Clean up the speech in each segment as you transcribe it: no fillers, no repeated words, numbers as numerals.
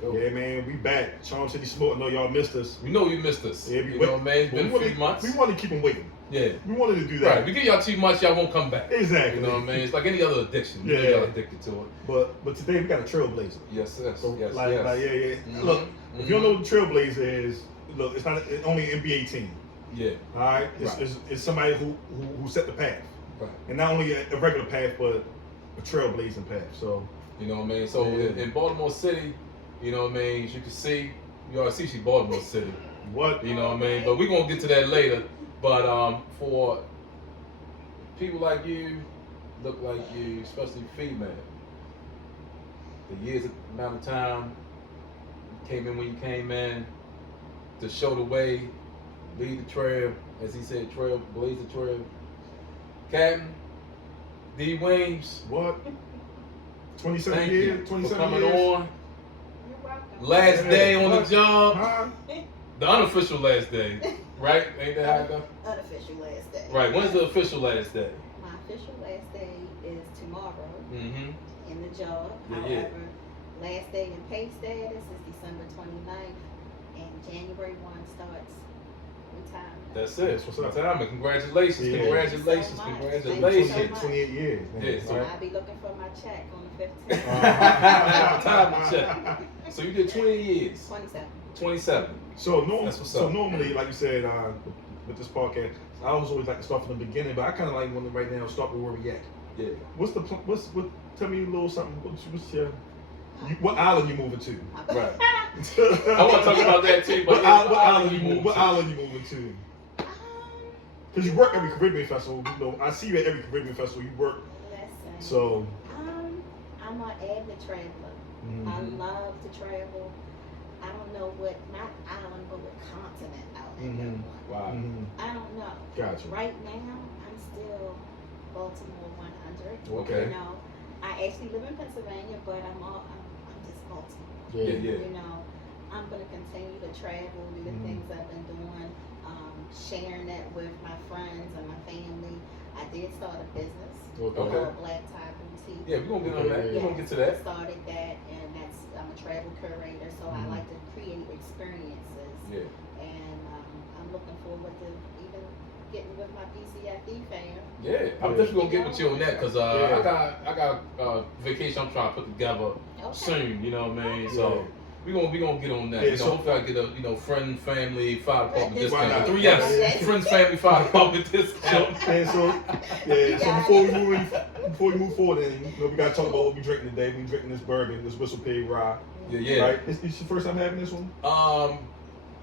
Go. Yeah, man, we back. Charm City Smoke. I know y'all missed us. We know you missed us. Yeah, you know, man. It's been a few months. We want to keep them waiting. Yeah. We wanted to do that. Right. We give y'all too much, y'all won't come back. Exactly. You know what I mean? It's like any other addiction. You know y'all addicted to it. But today we got a trailblazer. Yes, yes. So, yes, like, yes. yeah. Mm-hmm. Look, if you don't know what the trailblazer is, look, it's not only an NBA team. Yeah. All right. It's somebody who set the path. Right. And not only a regular path, but a trailblazing path. So. You know what I mean? So in Baltimore City, you know what I mean, as you can see, you already see she's Baltimore City. What? You know what I mean? But we're going to get to that later. But for people like you, look like you, especially female, the years, amount of time, you came in when you came in, to show the way, lead the trail, as he said, blaze the trail. Captain D. Weems. What? 27 Thank years, you 27 for coming years. on. Last day on the job. Huh? The unofficial last day, right? Ain't that how it go? Unofficial last day. Right. When's the official last day? My official last day is tomorrow Mm-hmm. in the job. Yeah, However, last day in pay status is December 29th, and January 1 starts retirement. That's it. That's what's up. Retirement. Congratulations. Yeah. Congratulations. Thank you so much. Congratulations. Thank you so 28 years. Man. Yeah, so- I'll be looking for my check on the 15th. Retirement check. So you did 20 years. 27. 27. So, That's what's so up. normally, like you said, with this podcast, I always like to start from the beginning, but I kind of like want to right now start with where we at. Yeah. What's the tell me a little something. What island you moving to? Right. I want to talk about that too. But What island you moving What to? island you moving to? Because you work every Caribbean festival. You know, I see you at every Caribbean festival. You work. Listen. So. I'm an avid traveler. I love to travel. I don't know what, not island, but what continent out in Wow. I don't know. Gotcha. Right now, I'm still Baltimore 100. Okay. You know, I actually live in Pennsylvania, but I'm just Baltimore. Yeah. You know, I'm gonna continue to travel, do the things I've been doing, sharing that with my friends and my family. I did start a business called Black Tie Boutique. Yeah, we're gonna get on that. We're gonna get to that. I started that, and I'm a travel curator, so I like to create experiences. Yeah. And I'm looking forward to even getting with my BCFD fam. Yeah, I'm definitely gonna get with you on that because I Yeah. got vacation I'm trying to put together soon. You know what I mean? Yeah. So we gonna get on that. Yeah, you know, so- hopefully I get a friend, family, fire department Why discount. not? 3 F's. Friends, family, fire department discount. Before we move forward, then you know, we gotta talk about what we drinking today. We drinking this bourbon, this Whistle Pig Rye. Yeah. Right? It's your first time having this one?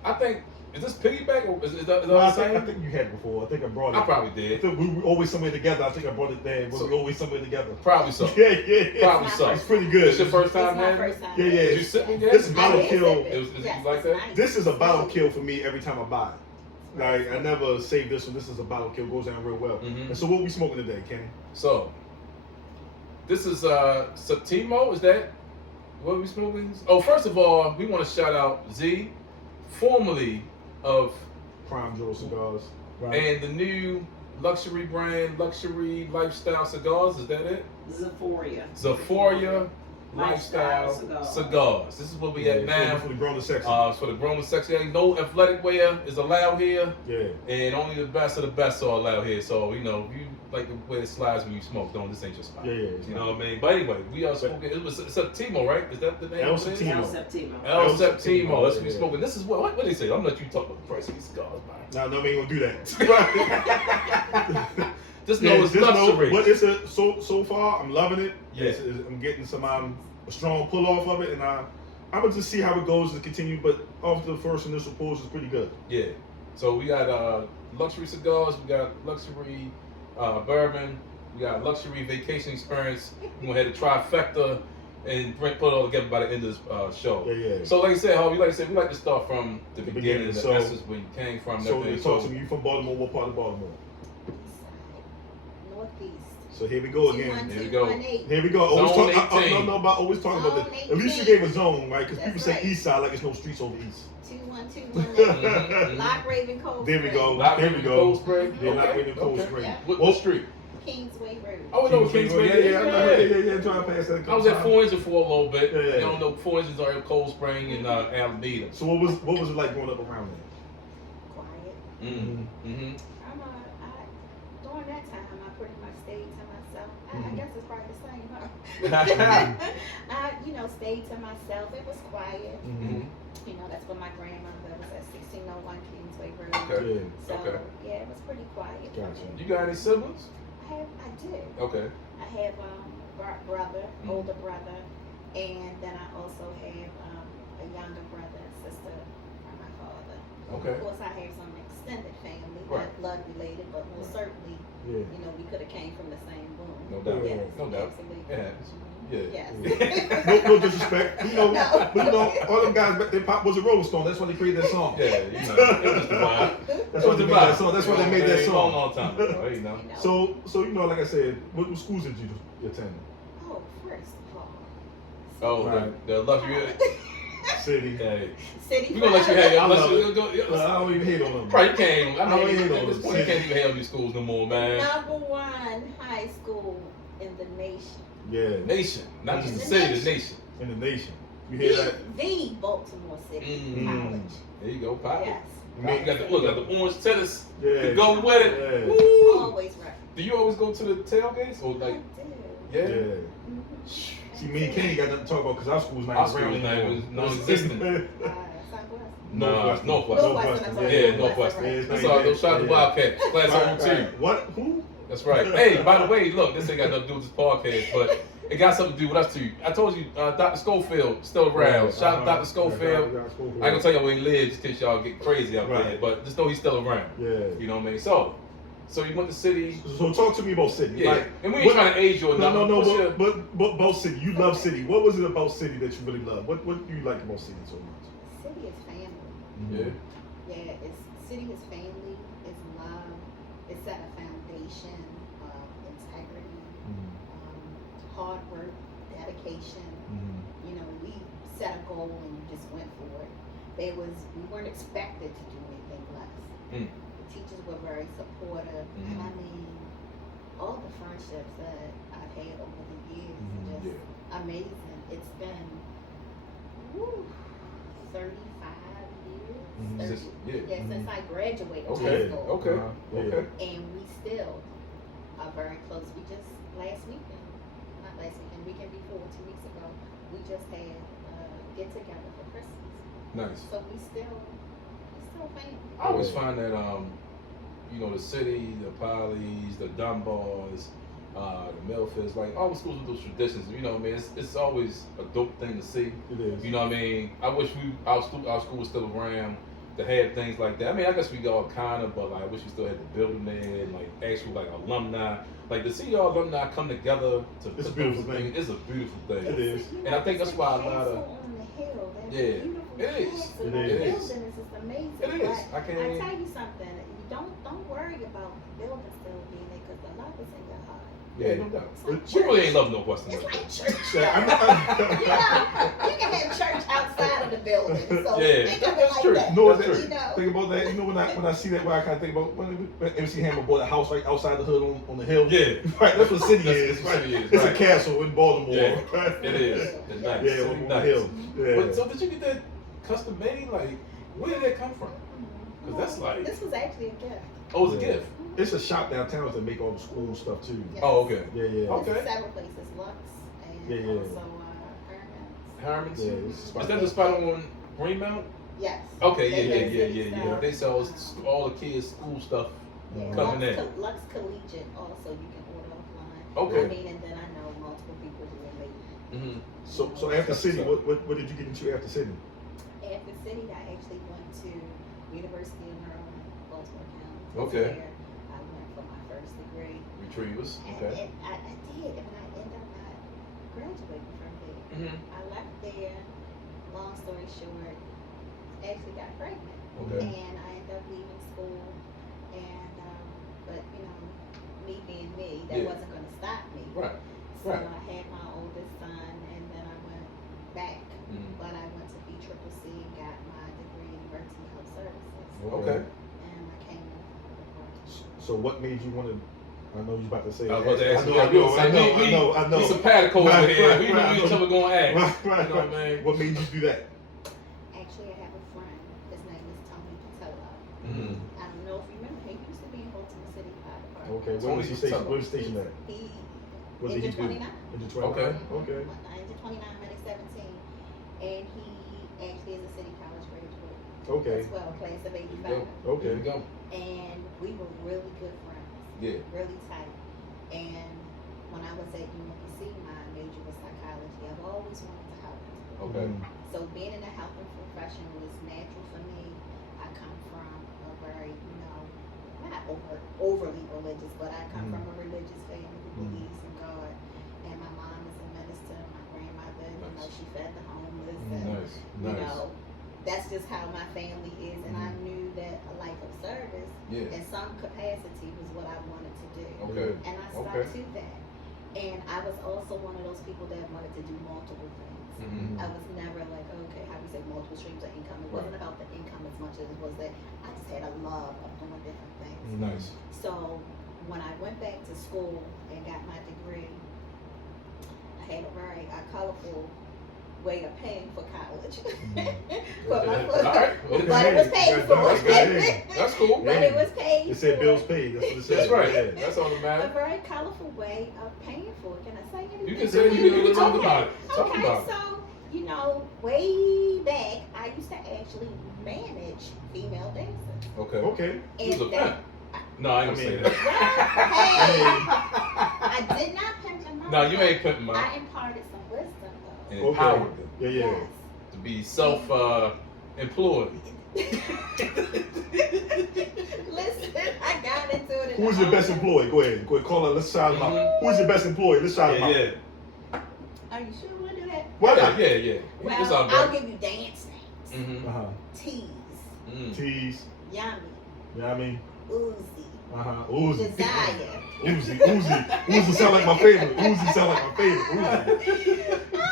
I think is this piggyback or is that No, the I same? think you had it before. I think I brought it. I probably I did. think we were always somewhere together. I think I brought it there. So- We were always somewhere together. Probably so. Yeah. Probably so. It's pretty good. It's your first time It's my having it? first time. Yeah. Did you sip it yet? This is I bottle did kill. sip it. Is it Yes, like it's that? nice. This is a bottle kill for me every time I buy it. Like I never save this one. This is a bottle kill. Goes down real well. Mhm. And so what we smoking today, Kenny? So, this is Septimo. Is that what we smoking? Oh, first of all, we want to shout out Z, formerly of Prime Jewel cigars. Right. and the new luxury brand, luxury lifestyle cigars. Is that it? Zephoria Lifestyle Cigars. This is what we at now. For the grown and sexy. For the grown and sexy, no athletic wear is allowed here, Yeah. and only the best of the best are allowed here. So you know, if you like the way it slides when you smoke, don't this ain't your spot. Yeah. You know what I mean? But anyway, we are smoking. It was Septimo, right? Is that the name? El of it? Septimo. El Septimo. That's what we Yeah. smoking. This is what they say. I'm gonna let you talk about the price of these cigars, man. No, we ain't gonna do that. Just know it's just luxury. But it's so far, I'm loving it. Yeah. I'm getting some a strong pull off of it, and I'm gonna just see how it goes to continue. But off the first initial pulls, it's pretty good. Yeah. So we got luxury cigars. We got luxury bourbon. We got luxury vacation experience. We're gonna have a trifecta and put it all together by the end of this show. Yeah. So like I said, we like to start from the The beginning, beginning. the So- essence where you came from. So everything. talk to me. You from Baltimore? What part of Baltimore? Northeast. So here we go again. Here we go. 21218. Here we go. Always Zone talk, 18. no, about always talking about Zone that. At least you 18. gave a zone, right? Because people That's say right. east side like there's no streets over east. 21218. Lock Raven Cold There we Spring. go. Lock There we Raven go. Cold Spring. Yeah, Lock Okay, Raven Cold okay. Spring. Yeah. What Well, street? Kingsway Road. Oh, no, Kingsway. Yeah. Drive past that. I was at 4 Engine for a little bit. Yeah. You don't know 4 Engines are in Cold Spring and Alameda. So what was it like growing up around there? Quiet. Mm-hmm. During that time, I pretty much stayed to myself. I guess it's probably the same, huh? I stayed to myself. It was quiet. That's where my grandmother was at 1601 Kingsway Road. Okay. So, yeah, it was pretty quiet. Gotcha. You got any siblings? I do. Okay. I have brother, older brother, and then I also have a younger brother and sister from my father. Okay. Of course, I have some extended family, Right. not blood related, but most certainly, we could have came from the same womb. No doubt. Yes, No doubt. absolutely. It happens. Yeah. Yes. No disrespect. But all them guys back then, Pop was a Rolling Stone. That's why they created that song. Yeah, it was the vibe. That's why they made that song. That's why they made that song. Long time ago, So like I said, what schools did you attend? Oh, first of all. Oh, Right. the luxury City. Hey. City. We're gonna let you have it. I love I I don't even hate on them. Probably can't. I don't mean, hate on at this them. point, you can't even have these schools no more, man. Number one high school in the nation. Yeah. Nation, not just the city, the nation. In the nation. You hear that? The Baltimore City College. There you go, Pop. Yes. You got the orange tennis Yeah. to go with it. Yeah. Woo. Always right. Do you always go to the tailgates or like? I do. Yeah. Yeah. See, me and Kenny got nothing to talk about because our school's not Our around school's anymore. name is non-existent. Southwest. No, it's Northwest. Northwestern. Yeah, Northwestern. Yeah, it's That's not all. even- Go shout out to Wildcats. Class Right, 02. right. What? Who? That's right. Hey, by the way, look, this ain't got nothing to do with this podcast, but it got something to do with us too. I told you, Dr. Schofield still around. Right, Shout out to Dr. Schofield. Dr. Schofield. I ain't gonna tell y'all where he lives in case y'all get crazy out there, Right. but just know he's still around. Yeah. You know what I mean? So you went to City. So talk to me about City. Yeah. Like, And we ain't trying to age you or No, nothing. no, What's your- but about City. You love City. What was it about City that you really love? What do you like about City so much? City is family. Yeah. Yeah, City is family, it's love, it set a foundation of integrity, hard work, dedication. We set a goal and you just went for it. We weren't expected to do anything less. Mm. The teachers were very supportive, and I mean, all the friendships that I've had over the years are just amazing. It's been 35 years. Since I graduated high school. Okay. And we still are very close. We just weekend before, 2 weeks ago, we just had get together for Christmas. Nice. So we still family. I always find that the City, the Polys, the Dunbars, the Milfords, like all the schools with those traditions. You know what I mean? It's always a dope thing to see. It is. You know what I mean? I wish our school was still around to have things like that. I mean, I guess we all kind of, but like, I wish we still had the building there and like actual like alumni. Like to see y'all alumni come together to It's a put beautiful those things, thing. it's a beautiful thing. It is. And I think that's why a lot of on the hill. That Yeah, beautiful it is. castle, It that is. building is just amazing. It is. But I can't. I tell you something. Don't worry about the building still being there because the love is in your heart. Yeah, no doubt. It's like We really church. ain't loving Northwestern. It's though. like church. Yeah, You can have church outside of the building. So Yeah, think of it that's like true. that. No, That's true. You know. Think about that. You know when I see that, where I kind of think about when MC Hammer bought a house right outside the hood on the hill. Yeah. Right. That's what City That's is. what Right. City is, It's right. a castle in Baltimore. Yeah, Right? it is. It's nice. Yeah, City on the nice. hill. Yeah. But so did you get that custom made? Like, where did that come from? Because that's like, This was actually a gift. oh, it's a gift. It's a shop downtown that make all the school stuff too. Yes. Oh, okay. Yeah. Okay. There's several places, Lux and Yeah. also Herman's. Herman's. Yeah, it's a Is spot. that the spot on Greenmount? Yes. Okay, They make city yeah. stuff. They sell all the kids' school stuff. Yeah, Coming in. Lux Collegiate also you can order offline. Okay. I mean, and then I know multiple people who are made. So after City, what did you get into after City? After City, I actually went to University of Maryland, Baltimore County. Okay. Where I went for my first degree. Retrievers. And Okay. I did, and I ended up not graduating from there. I left there, long story short, actually got pregnant. Okay. And I ended up leaving school. And, but me being me, that Yeah. wasn't going to stop me. Right. So Right. I had my oldest son, and then I went back. But I went to BCCC and got my degree in emergency health services. Okay. And I came in for the work. So what made you want to I know you about to say I was that. about to ask you. I know. We simpatico over Right, here. right, We right, knew each other going to ask. Right. You know what I mean? What made you do that? Actually, I have a friend. His name is Tony Patello. Mm-hmm. I don't know if you remember him. He used to be in Baltimore City Fire Department. Okay, where was he stationed? Where was he stationed at? He What did he Engine do? 29. Engine 29. Okay. Okay. Engine 29, Medic 17. And he actually is a City College graduate Okay. as well, class of 85. Okay. There you go. And we were really good friends. Yeah. Really tight. And when I was at UNPC, my major was psychology. I've always wanted to help people. Okay. So being in the helping profession was natural for me. I come from a very, not overly religious, but I come from a religious family who believes in God. And my mom is a minister. My grandmother, she fed the homeless. And, that's just how my family is. And I knew that a life of service in some capacity was what I wanted to do. Okay. And I stuck to that. And I was also one of those people that wanted to do multiple things. Mm-hmm. I was never like, okay, how do you say multiple streams of income? It wasn't about the income as much as it was that I just had a love of doing different things. Nice. So when I went back to school and got my degree, I had a very colorful way of paying for college. But it was paid for. That's cool. But it was paid. It said for. bills paid. That's what it said. That's right. Yeah. That's all that A matters. very colorful way of paying for it. Can I say anything? You can say you can talk about it. Talk Okay, about it. so way back, I used to actually manage female dancers. Okay. Okay. You was a And pimp. No, I ain't gonna say that. Well, hey, I did not pimp them out. No, you ain't pimping them. I imparted some wisdom though. And empowered them Yeah. Yes. to be self-employed. Listen, I got into it. Who is your best employee? Go ahead. Call her. Let's shout him out. Who is your best employee? Let's shout him out. Yeah. Are you sure we'll do that? Why not? Yeah. It's Well, all I'll good. give you dance names. Mm-hmm. Tease, Tease. Yummy, You know what I mean? Uzi, Uzi. Desire. Uzi sound like my favorite. Uzi sound like my favorite.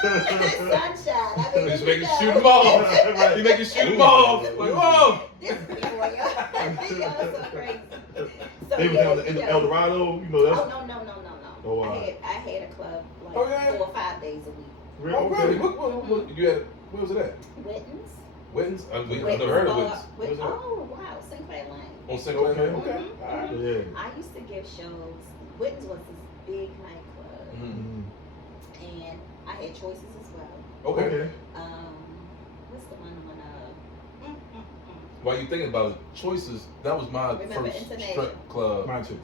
Sunshine. I mean, Just you make it know. shoot them off. Right. You make it shoot them off. Like, whoa. This is boy, y'all so crazy. So They was down in El Dorado. You know that's. Oh no. Oh, I had a club like Oh, yeah? 4 or 5 days a week. Oh, really? What you had? Where was it at? Witten's. Witten's? I've never heard of Witten's. Witten's. Oh wow, Sinclair Lane. On Sinclair Lane? Okay. Okay. All right. Yeah. I used to give shows. Witten's was this big nightclub, Mm-hmm. and I had choices as well. Okay. What's the one While you thinking about it, Choices, that was my Remember first International? strip club Mine too.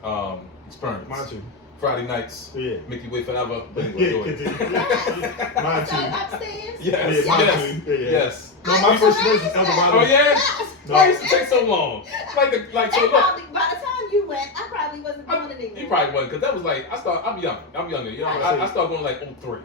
experience. Mine too. Friday nights, Yeah. make you wait forever. But Yeah, anyway, continue. Mm-mm. Mine So too. upstairs. Yes, Yeah, mine yes, too. Yeah. yes. No, my first experience was El Dorado. Oh yeah? Yes. Why used to take so long? Like so And look. probably, by the time you went, I probably wasn't doing it anymore. You probably wasn't, because that was like, I'm younger. You know, I started going like 03.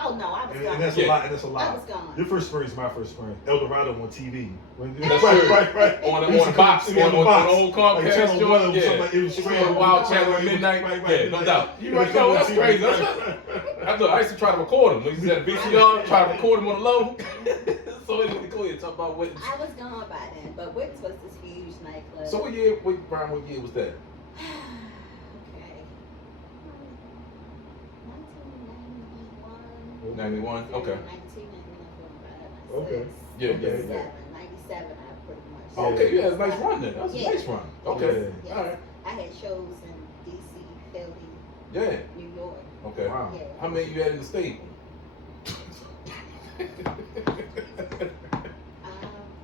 Oh no, I was And gone. that's Yeah. a lot. And that's a I lot. was gone. Your first experience, my first experience. El Dorado on TV. That's right. On It used the to box, come- yeah, on the the box. old Like Comcast Channel joint. 1 or Yeah. something like it was straight on Wild the Channel box. Midnight. Right. Yeah, no doubt. You It right, was yo, on that's TV, crazy. right. I used to try to record them. When you said VCR, try to record them on the low. So it's really cool. You talk about Witten's. I was gone by then, but Witten's was this huge nightclub. So what year, Brian, what year was that? Okay. 1991. 91? Okay. 1991, Okay. Yeah. 97, I pretty much. Oh, okay, you had a nice run then. That was a Yeah. nice run. Okay. Yes. All right. I had shows in DC, Philly, Yeah. New York. Okay. Wow. Yeah. How many you had in the stable?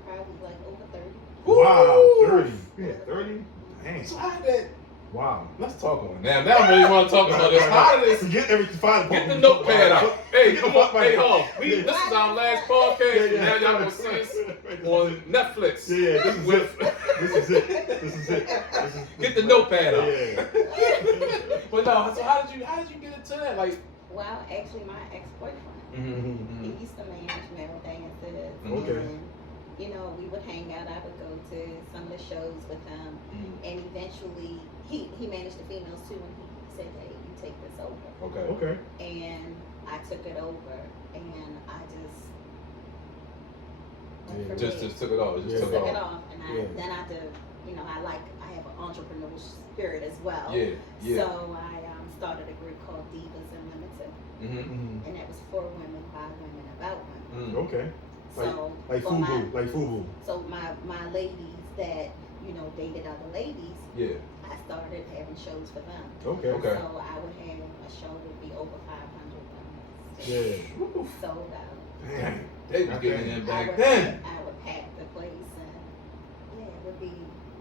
Probably like over 30. Wow. 30. Yeah, 30. Dang. So how did that? Wow. Let's talk on it. Now I really want to talk about this. How did this? Forget everything. Fire Get the department. notepad out. Hey, come on. Right. Hey, hold on. This is our last podcast. Yeah. Now y'all gonna see us on Netflix. Yeah, this is With- it. This is it. Get the notepad out. Yeah. But no, so how did you get into that? Like, Well, actually, my ex-boyfriend, he used to manage male dances. Okay. And, you know, we would hang out. I would go to some of the shows with him. And eventually, he managed the females too. And he said, hey, you take this over. Okay. And I took it over. And I just... Yeah. for Just me, took it off. Yeah. Just took took it it off. off. And Yeah. then I did, you know, I I have an entrepreneurial spirit as well. Yeah, yeah. So I started a group called Divas Unlimited, Mm-hmm. and that was for women, by women, about women. Okay. So Like for my, FUBU, like FUBU. so my ladies that dated other ladies, Yeah. I started having shows for them. Okay. Okay. So I would have a show that would be over 500 women. Yeah. Sold out. Damn. They was getting in I back would, then. I would pack the place, and yeah, it would be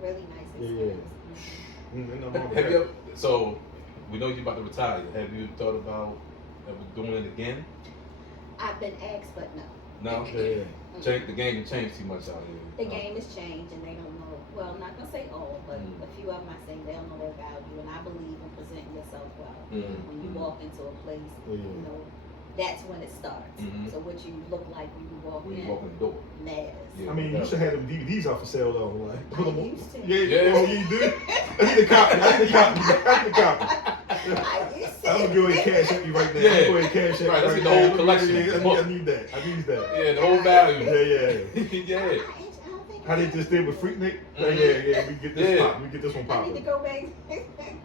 really nice Yeah, experience. Mhm. Have you ever, so we know you're about to retire. Have you thought about ever doing it again? I've been asked, but no. No? Yeah. Change, the game changed too much out here. The game has changed, and they don't know. Well, I'm not gonna say all, but a few of them I say they don't know their value, and I believe in presenting yourself well. When you walk into a place, that's when it starts. So what you look like when you walk When in you walk in the door. matters. Yeah. I mean, you should have them DVDs out for sale though. Like, put them on. used to. Yeah, you do. I need a copy. I need a copy. I used to. I'm gonna go ahead and cash at you right now. Yeah. I'm gonna go ahead and cash at you Right, that's right the now. whole collection. I need that. I need that. Yeah, the whole value. Yeah. Yeah. How they just did with Freaknik? Yeah. We get this pop. We get this one I need to popping. go back.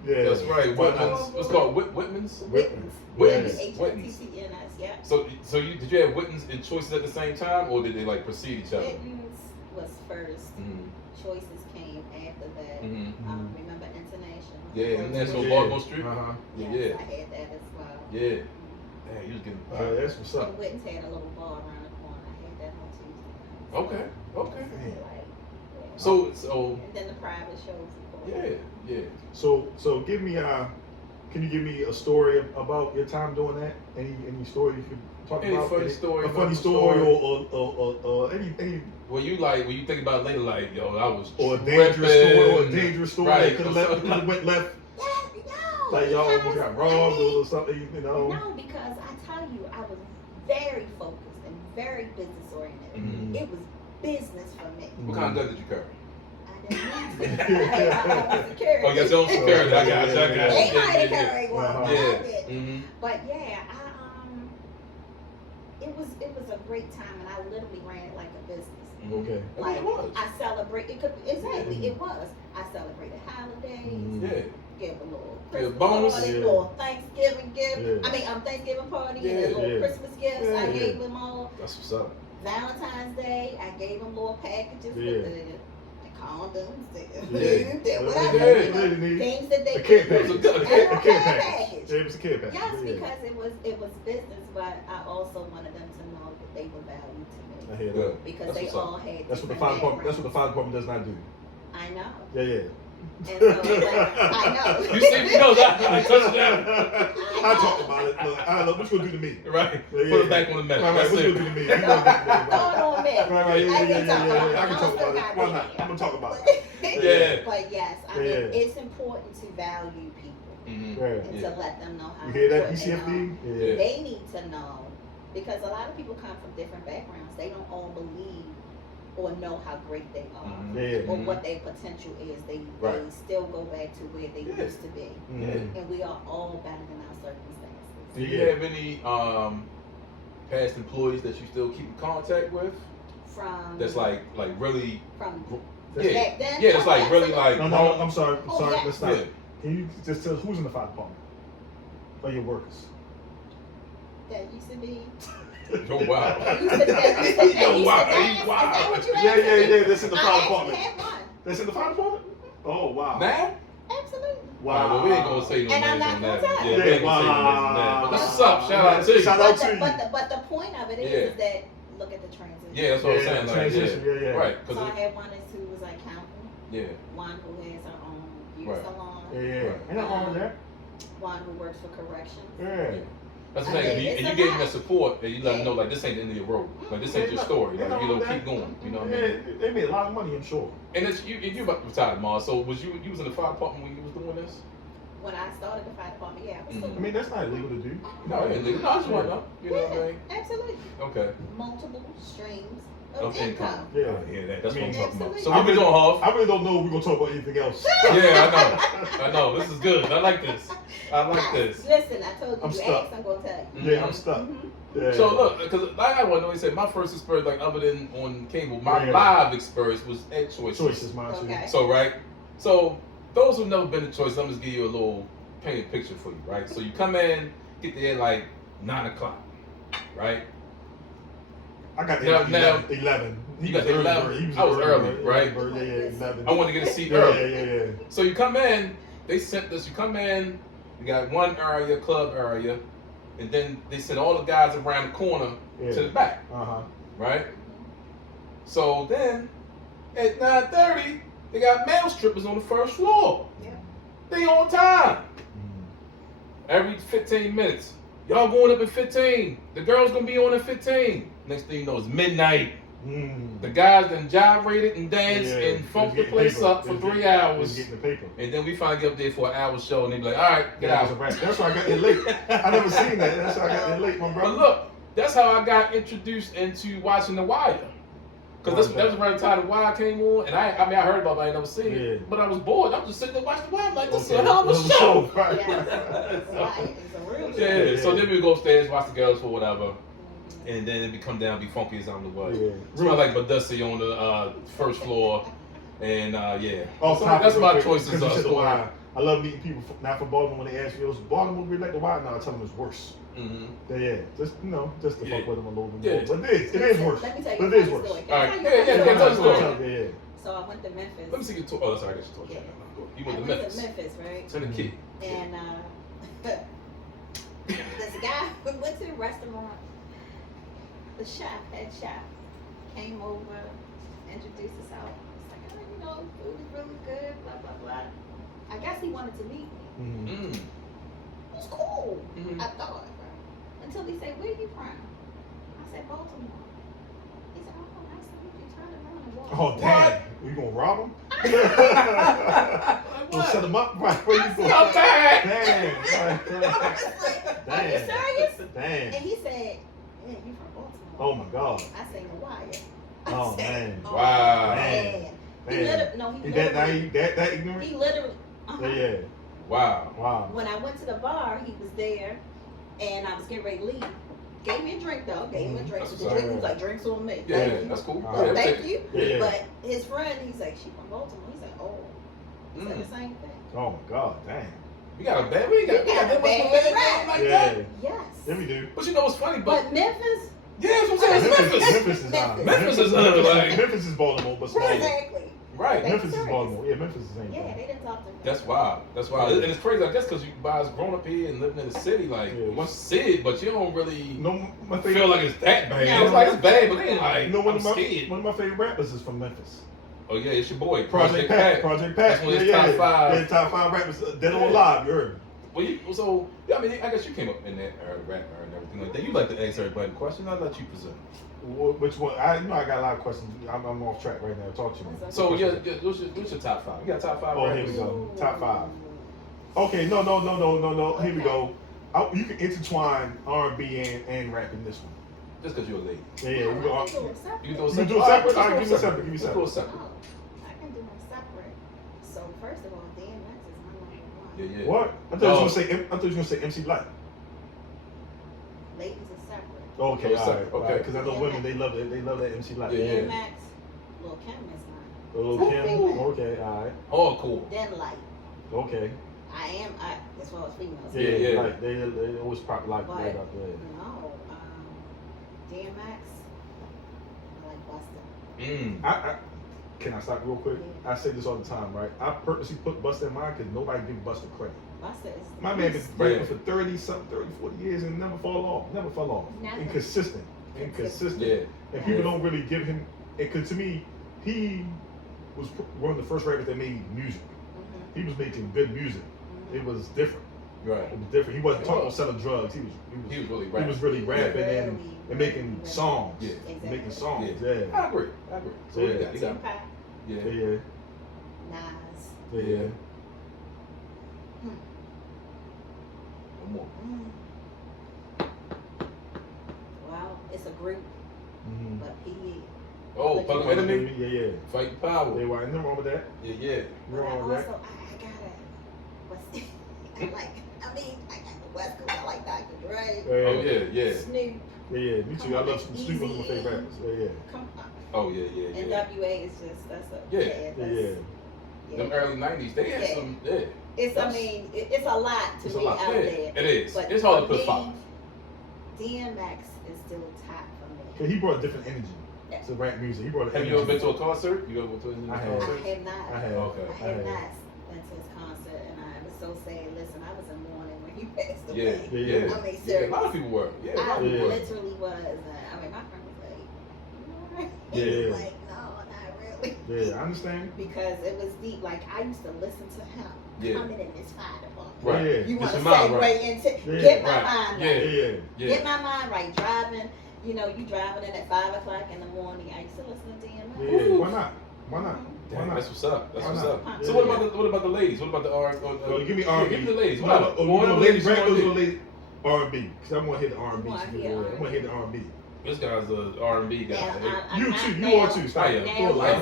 Yeah. That's right. Whitman's. What's called Whitman's? Whitman's. Whitman's. H-I-T-T-N-S, yeah. So did you have Whitman's and Choices at the same time, or did they like precede each other? Whitman's was first. Choices came after that. Remember International? Yeah, International Yeah. Baltimore Street. Yes, Yeah. I had that as well. Yeah. Yeah, you was getting. That's what's up. And Whitman's had a little bar around the corner. I had that on Tuesday. Okay. So, So and then the private shows, of course. yeah. So give me can you give me a story about your time doing that? Any story you could talk Any about? funny story, A funny story or any When you think about it later, like yo, I was or a dangerous story or a tripping. dangerous story Right. that could have went left. No, Like y'all because almost got robbed or something, you know. No, because I tell you, I was very focused and very business oriented. It was business for me. What kind of gun did you carry? I didn't need to. I had my own security. Oh, yes, your own security. I got you. They might have Yeah. carried one, but Yeah. I didn't. Mhm. But yeah, it was a great time, and I literally ran it like a business. Okay. Like it was. I celebrate. It could exactly. It was. I celebrated holidays. Yeah. Give a little Give a Christmas bonus. party, Yeah. little Thanksgiving gift. Yeah. I mean, Thanksgiving party Yeah, and a little yeah. Christmas gifts. Yeah, I yeah. gave them all. That's what's up. Valentine's Day, I gave them little packages Yeah. with the condoms, Yeah. whatever, Yeah. you know, things that they A kid It was a package. good- A a kid care package. package. Yeah, it was a kid package. Yes, Yeah. because it was business, but I also wanted them to know that they were valued to I me hear Good. that. because That's they what's up. all had. That's what the different fire department. That's backgrounds. what the fire department does not do. I know. Yeah. And so, I know. You see, you know that I touched that. I talked about it. Look, what you gonna do to me? Right. Yeah, Put it back on the map. Right, That's what you it. gonna do to me? You know what you gonna do Throw to it on me. me? Right, yeah. I can talk about it. Why Why not? I'm gonna talk about it. Yeah. But yes, I mean, Yeah. it's important to value people Mhm. Right. and Yeah. to let them know how You hear that, important they BCFD? are. Yeah. They need to know because a lot of people come from different backgrounds. They don't all believe or know how great they are Mhm. Yeah. or what their potential is. They Right. still go back to where they Yeah. used to be. Mhm. And we are all better than our circumstances. Do you have any past employees that you still keep in contact with? From That's like really from yeah back then? yeah. It's Oh, like really absolutely. like No, I'm sorry. I'm Oh, sorry. yeah. Let's stop. Yeah. Can you just tell who's in the fire department? Or your workers? that used to be. Oh wow. Used to be. Yo, wow, Is wow. that what you Yeah. asked? That's in the I fire actually department. had one. That's in the fire department. Oh wow. Now? Absolutely. Wow. Well, we ain't gonna say no And I'm names not on gonna that. tell. Yeah, we ain't gonna say no names on that. But that's what's up. Shout out to you. Shout out to you. But the point of it is that look at the transition. Yeah, that's what I'm saying. Like, transition. Yeah. Right. So I 'Cause had one who was an accountant, yeah. one who has her own beauty Right. salon, Yeah. Right. Ain't nothing wrong with that. one who works for corrections. Yeah. That's the I thing. mean, And it's you a gave them lot. that support, and you let them know like this ain't the end of your road. Like this ain't your story. Like keep going. You know what I mean? Yeah, they made a lot of money, I'm sure. And it's you about to retire tomorrow. So was you was in the fire department when you was doing this? When I started the fire department, yeah, I was still I mean, that's not illegal to do. No, I didn't leave. No, I just want to know. You know what I mean? absolutely. Okay. Multiple streams of Of income. income. Yeah. Yeah, that's I mean, what I'm talking about. absolutely. So what we doing, Hoff? I really don't know if we're gonna talk about anything else. Yeah, I know. This is good. I like this. I like this. Listen, I told you, I'm you stuck. asked, I'm gonna tell you. Yeah, I'm stuck. Mhm. Yeah. So look, because I want to know. He said my first experience, like other than on cable, my Yeah. live experience was at Choices. choices, mind you. Okay. So right, So those who've never been to Choice, I'm just give you a little painted picture for you, right? So you come in, get there like 9 o'clock, right? I got there at 11. You got there 11. I was early, right? Yeah, 11. I wanted to get a seat early. Yeah. So you come in, they sent us, you come in, you got one area, club area, and then they sent all the guys around the corner to the back, right? So then at 9:30, they got male strippers on the first floor. Yeah. They on time. Every 15 minutes. Y'all going up at 15. The girl's gonna be on at 15. Next thing you know, it's midnight. The guys done gyrated and danced and funked the place up for 3 hours. Getting the paper. And then we finally get up there for an hour show and they be like, all right, get out. That's why I got there late. I never seen that. That's why I got there late, my brother. But look, that's how I got introduced into watching The Wire. Because that was around the time The Wire came on, and I heard about it, but I ain't never seen it. But I was bored. I was just sitting there watching The Wire. I'm like, this is a hell of a show. So then we go upstairs, watch the girls for whatever, and then it be come down, be funky as I'm the way. Smell like Badussi on the first floor, and so that's my choices. I love meeting people not from Baltimore when they ask me, "Is Baltimore really like The Wire?" No, I tell them it's worse. Just to fuck with them a little bit more. But it is worse. Let me tell you but it is worse. story. All right, tell the story. So I went to Memphis. Let me see your tour. Oh, sorry, I got your tour. You went to Memphis. Right? Turn the key. And this guy went to the restaurant. The head chef, came over, introduced himself. It's like, oh, food is really good, blah, blah, blah. I guess he wanted to meet me. It was cool, I thought. Until he said, where you from? I said, Baltimore. He said, oh, nice to meet you. Turn around and walk. Oh, damn. You gonna rob him? Gonna set him up? Right, where you going? So bad. Damn. Are you serious? Damn. And he said, yeah, you from Baltimore. Oh, my God. I said, The Wire. Oh, man. Wow. Man. He literally, that ignorant? He literally, Yeah. Wow. When I went to the bar, he was there, and I was getting ready to leave. Gave me a drink though. Gave me a drink. So the drink was like, drinks on me. Yeah, that's cool. Thank you. Yeah. But his friend, he's like, she from Baltimore. He's like, oh. He said the same thing. Oh my God, damn. We got a bad. We got that much of a bad rap like that. Yes. Yeah, we do. But you know what's funny? But Memphis. Yeah, that's what I'm saying. Memphis is Memphis is Baltimore, but smaller. Exactly. Right. Memphis is Baltimore. Yeah, Memphis is the same. Yeah, they didn't talk to me. That's wild. And it's crazy, I guess, because you guys grown up here and living in the city, like, once you see it, but you don't really feel like it's that bad. Yeah, it's like it's bad, but it ain't like, one of my favorite rappers is from Memphis. Oh, yeah, it's your boy, Project Pat. That's one of his top 5. Yeah, top 5 rappers. Dead or alive, you heard me. Well, I mean, I guess you came up in that rap era and everything like that. You like to ask everybody a question. I'll let you present. Which one? I know I got a lot of questions. I'm off track right now. Talk to me. So, what's your top 5? You got top 5 Oh, rappers? here we go. Top 5. Okay, no. Here we go. You can intertwine R&B and rap in this one. Just because you're a lady. Yeah, we go. You do it separate? All right, give me separate. Let's go separate. I can do them separate. So first of all, DMX is my number 1. Yeah. What? I thought you was gonna say MC Light. Ladies are separate. Okay, all right. Okay. Because I know women, they love that. They love that MC Light. Yeah. DMX, Lil Kim is mine. Lil Kim. Okay, all right. Oh, cool. Then Light. Okay. As well as females. Yeah. Like, they always pop like But, right out there. No, DMX, I like Busta. Can I stop real quick? Yeah. I say this all the time, right? I purposely put Busta in mine because nobody gives Busta credit. Busta is My man been rapping for 30, 40 years and never fell off. Never. Inconsistent. Yeah. And people don't really give him. Because to me, he was one of the first rappers that made music. Mm-hmm. He was making good music. Mm-hmm. It was different. Right. It was different. He wasn't talking about selling drugs. He was really rapping. He was really rapping and making songs. Yeah. Exactly. Making songs. Yeah. Yeah. I agree. So Yeah. you got Tupac, yeah. Nas. Yeah. One more. Well, it's a group, Mm-hmm. but he. Oh, Public Enemy. Yeah. Fight the power. They were nothing wrong with that. Yeah. But I Wrong with also, that. I gotta. I got the West Coast. I like Dr. Dre. Oh yeah. Snoop. Yeah. Me too. I love Snoop. One of my favorite rappers. Yeah. Come on. Oh yeah. NWA is just that's a Yeah. Yeah. them early 90s, they had some, It's a lot to me out there. It is. But it's hard to put me, 5. DMX is still top for me. But he brought a different energy to rap music. He brought. Have you ever been to a concert? You ever been to a concert? I have not. I have. Okay. I have not been to his concert, and I was so sad. Listen, I was in mourning when he passed away. Yeah. I mean, Yeah, a lot of people were. Yeah, a lot I of people were. literally was. I mean, my friend was like, "You alright?" Yeah. He was like, "No, not really." Yeah, I understand. Because it was deep. Like I used to listen to him coming in this fire department. Right. Yeah. You want to segue segue into get my mind right. Yeah. Get my mind right. Driving, you driving in at 5 o'clock in the morning. I used to listen to DMX. Yeah. Why not? Why not? Damn, that's what's up. That's Why what's not? up. So what about the ladies? What about the R? Well, give me R&B. Give me the ladies. What? One of the ladies. R&B. Because I want to hit the R&B. I want to hit the R&B. This guy's a R&B guy. Yeah, You too. You are too. Stop.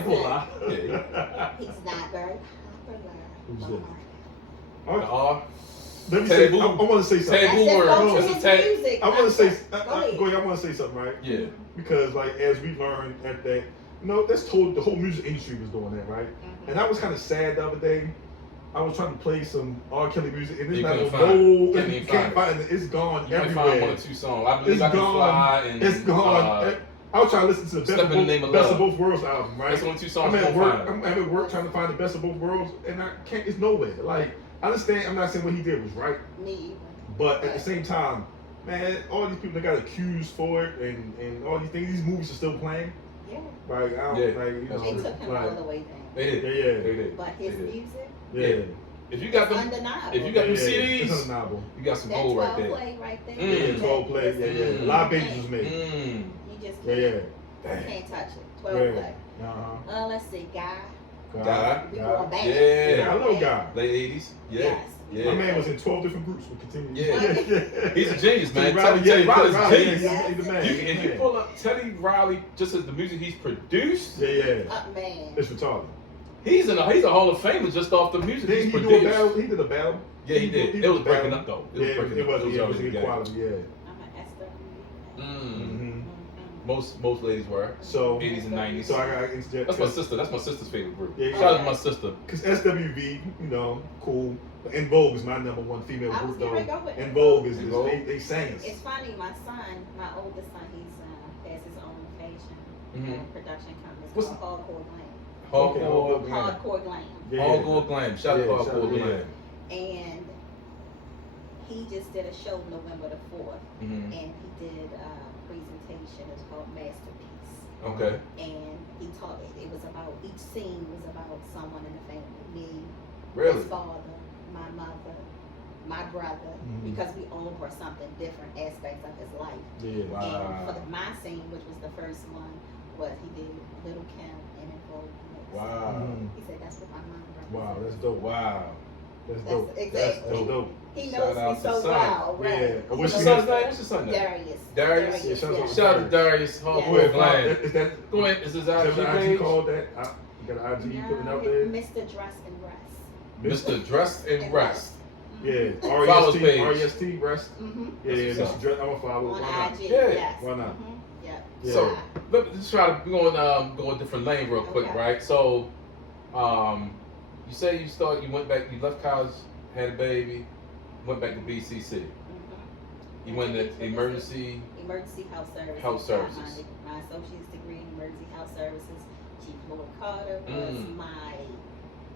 Pull out. He's not very popular. Who's that? The R. Let me say. I want to say something. Taboo word. Music. I want to say. Go ahead. I want to say something, right? Yeah. Because as we learned at that, the whole music industry was doing that, right? Mm-hmm. And I was kind of sad the other day. I was trying to play some R. Kelly music, and it's not you can't find it. It's gone you everywhere. Find 1 or 2 songs. I believe It's I Can gone. Fly. And, It's gone. I was trying to listen to the Best of Both Worlds album, right? That's only 2 songs. I'm at work trying to find the Best of Both Worlds, and I can't. It's nowhere. Like, I understand. I'm not saying what he did was right. Me either. But at the same time, man, all these people that got accused for it, and all these things, these movies are still playing. Yeah. Like, I don't, They took him all the way down. They did. They did. But his music, Yeah. If you got them, undeniable. if you got them It's CDs, undeniable. you got some that gold 12 right there. play right there. Yeah, 12 play. A lot of babies was made. You just Yeah. can't touch it. 12 Yeah. play. Let's see, Guy. Guy. We going back. Yeah, I love Guy. Late 80s. Yeah. Yes. Yeah. My man was in 12 different groups. We continue. Yeah. He's a genius, man. Teddy Riley's a genius. He's the man. If you pull up Teddy Riley, just as the music he's produced, Man. It's retarded. he's a Hall of Famer just off the music he's produced. He did a battle. Yeah, he did. It was breaking up though. It was good quality. Yeah. I'm an Most ladies were. So 80s and 90s. So I got interject. That's my sister. That's my sister's favorite group. Yeah, Shout out to my sister. Because SWV, cool. But En Vogue is my number 1 female I was group though. getting ready to go with En Vogue is En Vogue. they sang us. It's funny, my oldest son, has his own fashion production company. It's called Hardcore Glam. Hardcore Glam. Hardcore Glam. Shout out to Hardcore Glam. And he just did a show November the 4th, and he did a presentation. It's called Masterpiece. Okay. And he taught it was about, each scene was about someone in the family. Me, Really? his father, my mother, my brother, because we all brought something different aspects of his life. Yeah. Wow. And for my scene, which was the first one, was he did Little Kim and En Vogue. Wow. He said that's what my mom represented. Wow, that's dope. Wow. That's dope. Exactly. That's dope. He Shout knows out me to so son. well, right? Yeah. He What's knows your me son's name? What's your son's name? Darius. Darius? Yeah, shout out Shout out to Darius. Hardcore Glam. Is that Go ahead. Is his is that IG the IG page? called that? You got an IG putting out there? Mr. Dress and Rest. Mr. Dressed and Rest. Yeah. Follow his page. REST Rest. Yeah, That's Mr. Dress. I'm gonna follow. On Why not? IG, Yeah. yes. Why not? Yep. Yeah. So let's try to go a different lane real quick, Okay. right? So, you say you went back, you left college, had a baby, went back to BCC. You went to emergency health services. Health services. My associate's degree in emergency health services. Chief Lloyd Carter was my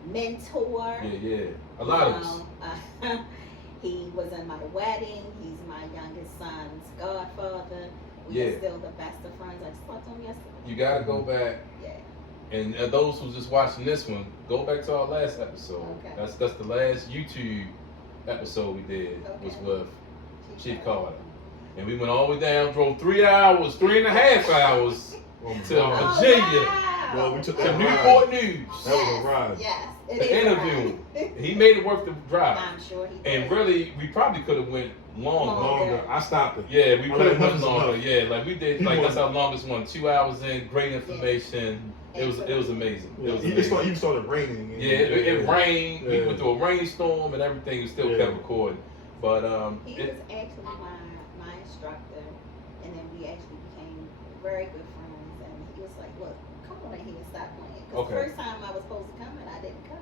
mentor. Yeah. A lot of us. He was in my wedding. He's my youngest son's godfather. We're still the best of friends. I just talked to him yesterday. You gotta go back. Yeah. And those who's just watching this one, go back to our last episode. Okay. That's the last YouTube episode we did was with Chief Carter. And we went all the way down, drove 3 hours, 3.5 hours to Virginia. Wow. Well, we took To that Newport News. That was a ride. Yes. To interview him. He made it worth the drive. I'm sure he did. And really, we probably could have went longer. I stopped it. Yeah, we I'm could have like, went enough is longer. enough. Yeah, like we did. Like that's our longest one. 2 hours in, great information. It was amazing. It was amazing. Even started raining. Yeah, it rained. We Yeah. went through a rainstorm and everything. We still kept recording. But he was actually my instructor, and then we actually became very good friends. And he was like, "Look, come on in here and stop playing." Because the first time I was supposed to come and I didn't come.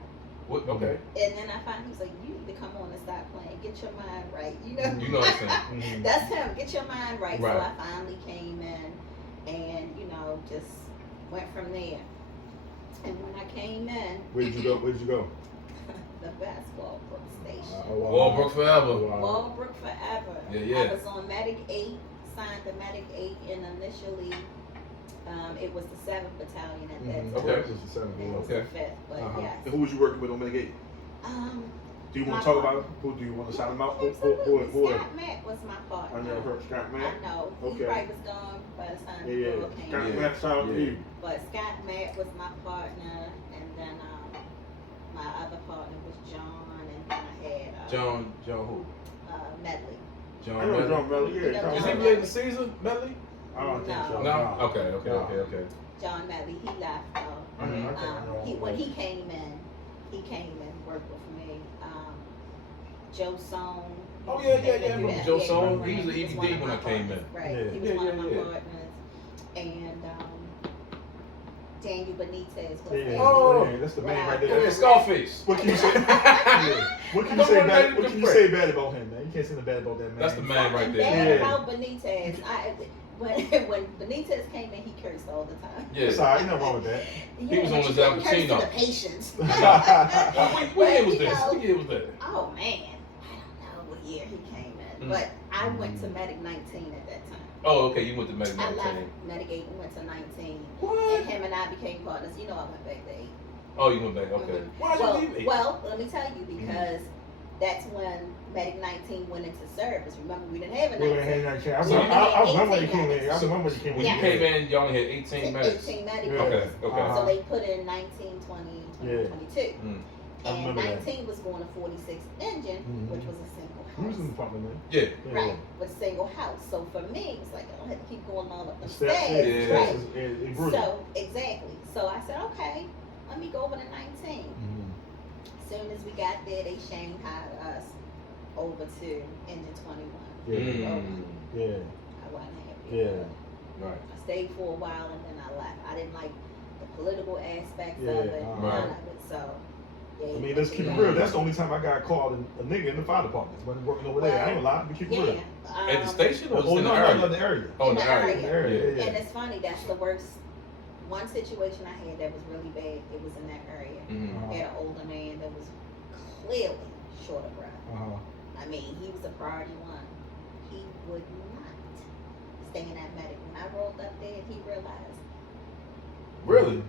What? Okay. And then I finally was like, you need to come on and stop playing. Get your mind right. You know? You know what I'm saying? That's him. Get your mind right. Right. So I finally came in and, just went from there. And when I came in, Where did you go? the basketball Brook station. Walbrook forever. Walbrook forever. Yeah. I was on Medic 8, signed to Medic 8, and initially it was the 7th Battalion at that time. Okay. This is the 7th. It was Okay. the 5th, but yes. And who was you working with on Medicaid? Do you want to talk about who? Do you want to shout them out? Absolutely. Who? Scott Mack was my partner. I never heard Scott Mack. I know. Okay. He probably was gone by the time the Yeah. girl came Scott in. Mack, shout out to you. But Scott Mack was my partner, and then my other partner was John, and then I had John who? Medley. John I know Medley. John Melly. Yeah. John Is he Medley. playing the season, Medley? I don't think so. No. Okay. John Medley, he left though. Mhm. When he came in, worked with me. Joe Song. Oh yeah. I remember Joe Song. Program. He was an He was one EVD of when my I came in. partners. Right. Yeah. He was one of my Yeah. partners. And Daniel Benitez was Yeah. Oh. Yeah, that's the man right Yeah, there. Scarface. What can you say? Yeah. What can you say bad? What can you say bad about him, man? You can't say nothing bad about that man. That's the man right Something there. bad about Benitez. When Benitez came in, he cursed all the time. Yeah. It's alright. Ain't nothing wrong with that. He was on his Al Al Pacino. The patients. What year was this? What year was that? Oh man, I don't know what year he came in, but I went to Medic 19 at that time. Oh, okay. You went to Medic I 19. left Medic 8 and went to 19, What? and him and I became partners. I went back to 8. Oh, you went back. Okay. Why'd you leave 8? Well, let me tell you, because that's when Medic 19 went into service. Remember, we didn't have a 19. I remember when he came in. I remember when he came in. When you came in, you only had 18 medics. 18 medic. Yeah. Okay. So they put in 19, 20, 22. I And remember 19 was going to 46 engine, which was a single He was in the house. apartment, man. Yeah. Right, with a single house. So for me, it's like I don't have to keep going all up the Steps, stairs. yeah. Right. It grew. So exactly. So I said, okay, let me go over to 19. As soon as we got there, they shanghaied us over to engine 21. Yeah. Yeah. I wasn't happy. Yeah. Right. I stayed for a while and then I left. I didn't like the political aspects Yeah, of it, right. none of it. So, yeah. I mean, let's keep it real. That's the only time I got called a nigga in the fire department when working over there. I ain't gonna lie. We keep it real. At the station or Oh, in the no, area? no, the area. Oh, In the the area. area. The area, yeah. And it's funny, that's the worst. One situation I had that was really bad, it was in that area. Mhm. I had an older man that was clearly short of breath. Uh-huh. I mean, he was a priority one. He would not stay in that medic. When I rolled up there, he realized. Really?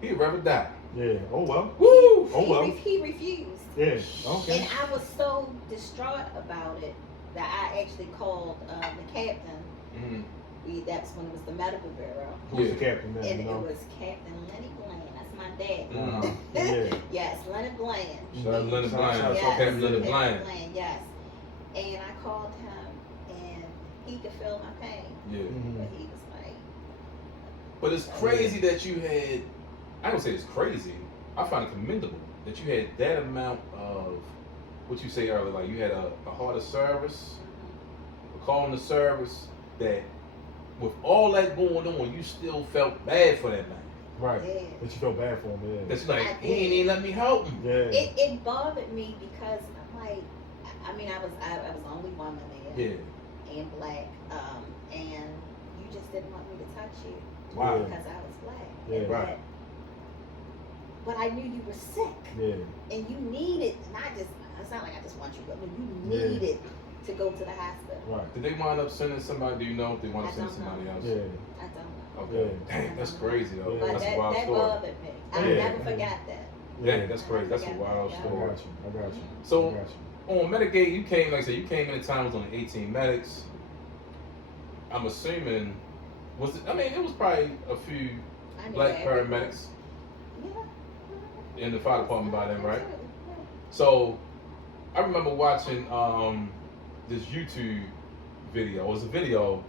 He'd rather die. Yeah. Oh well. Woo! Oh well. He refused. Yeah. Okay. And I was so distraught about it that I actually called the captain. Mhm. That's when it was the medical bureau. Who's the captain then? And You it know? was Captain Lenny Bland. That's my dad. Mhm. Yeah. Yes, Leonard Bland. Shout out to Leonard Bland. Yes. Captain Leonard Captain Bland. Bland, yes. And I called him, and he could feel my pain, Yeah. but he was like, But it's crazy that you had, I don't say it's crazy, I find it commendable that you had that amount of, what you say earlier, like you had a heart of service, a call in the service, that with all that going on, you still felt bad for that man. Right. yeah. But you felt bad for him. Yeah. That's like, he ain't even let me help him. Yeah. It bothered me because I'm like, I mean, I was the only woman there, Yeah. and black, and you just didn't want me to touch you Wow. because I was black. Yeah. And Right. that- But I knew you were sick. Yeah. And you needed, not just, it's not like I just want you to go, but you Yeah. needed to go to the hospital. Right. Did they wind up sending somebody, do you know if they wind up I sending don't know. somebody else? Yeah. I don't know. Okay. Yeah. Dang, that's crazy though. Yeah. But That's that, a wild that story. bothered me. I Yeah. never forgot that. Yeah, that's crazy. That's a I wild got I story. got you. I got you. So- I got you. On Medicaid, you came, like I said, you came in at times on 18 medics. I'm assuming, was it, I mean, it was probably a few I knew black everyone. paramedics Yeah. in the fire department by then, right? Absolutely. So, I remember watching this YouTube video. It was a video,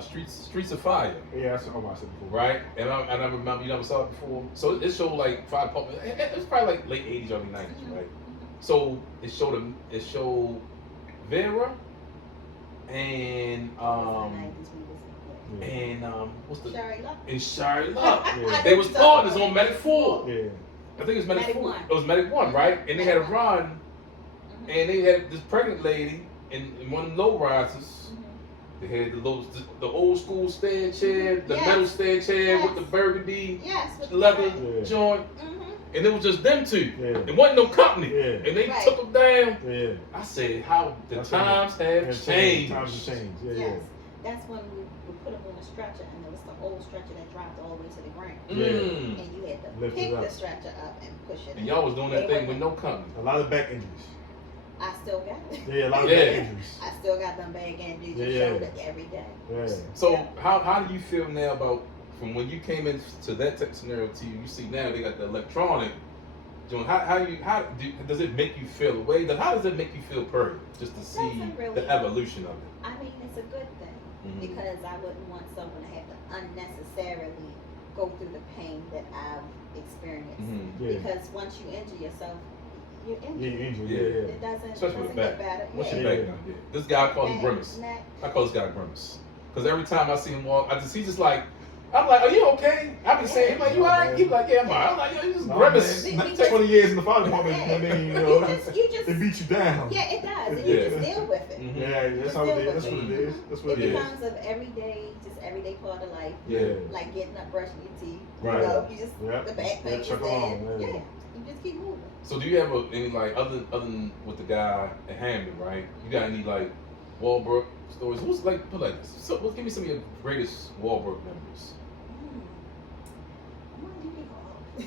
Streets of Fire, Yeah, I watched it before. right? And I remember, you never saw it before. So it showed like fire department. It was probably like late 80s, early 90s, right? So it showed Vera and what's the Sherry Love. and Shari Love. Yeah. They was partners on Medic 4. Yeah. I think it was Medic Medic 4. One. It was Medic 1, right? And they had a Medic run, and they had this pregnant lady in one of them low risers. They had the old school stand chair, the Yes. metal stand chair Yes. with the burgundy Yes, with the leather thread. joint. And it was just them two. Yeah. It wasn't no company. Yeah. And they Right. took them down. Yeah. I said, how the That's times have changed. Times have changed. Yeah, Yes. That's when we put them on a stretcher, and it was the old stretcher that dropped all the way to the ground. Mm. And you had to Lift pick it up. the stretcher up and push it. And y'all was doing that They thing with wouldn't- no company. A lot of back injuries. I still got it. Yeah, a lot of Yeah. back injuries. I still got them back injuries. Yeah, You yeah. showed it every day. Yeah. So how do you feel now about from when you came into that tech scenario to you see now they got the electronic doing does it make you feel away? How does it make you feel per just to see Doesn't really. the evolution of it? I mean, it's a good thing because I wouldn't want someone to have to unnecessarily go through the pain that I've experienced. Yeah. Because once you injure yourself, you're Yeah, injured. injured. Yeah. Yeah. It doesn't, Especially with get the back. better. What's Yeah. your back down there? This guy I call him Neck, Grimace. neck. I call this guy Grimace. Because every time I see him walk, he's just like, I'm like, are you okay? I be saying, like, you alright? He be like, yeah, I'm alright. I'm like, yo, you just No, Grimace. man, They- 20 years in the fire department, Yeah. I mean, you You know, just, they beat you down. yeah, it does. And Yeah. you just deal with it. Mhm. Yeah, that's how it is. That's what it is. That's what It it is. becomes an everyday part of life. Yeah. Like getting up, brushing your teeth. Right. You know, you just, Yeah. the back Yeah, pain is chuck there. along, yeah. Yeah. You just keep moving. So do you have any like other than with the guy at Hammond, right? You got any like Walbrook stories? Who's like put like this? So give me some of your greatest Walbrook memories.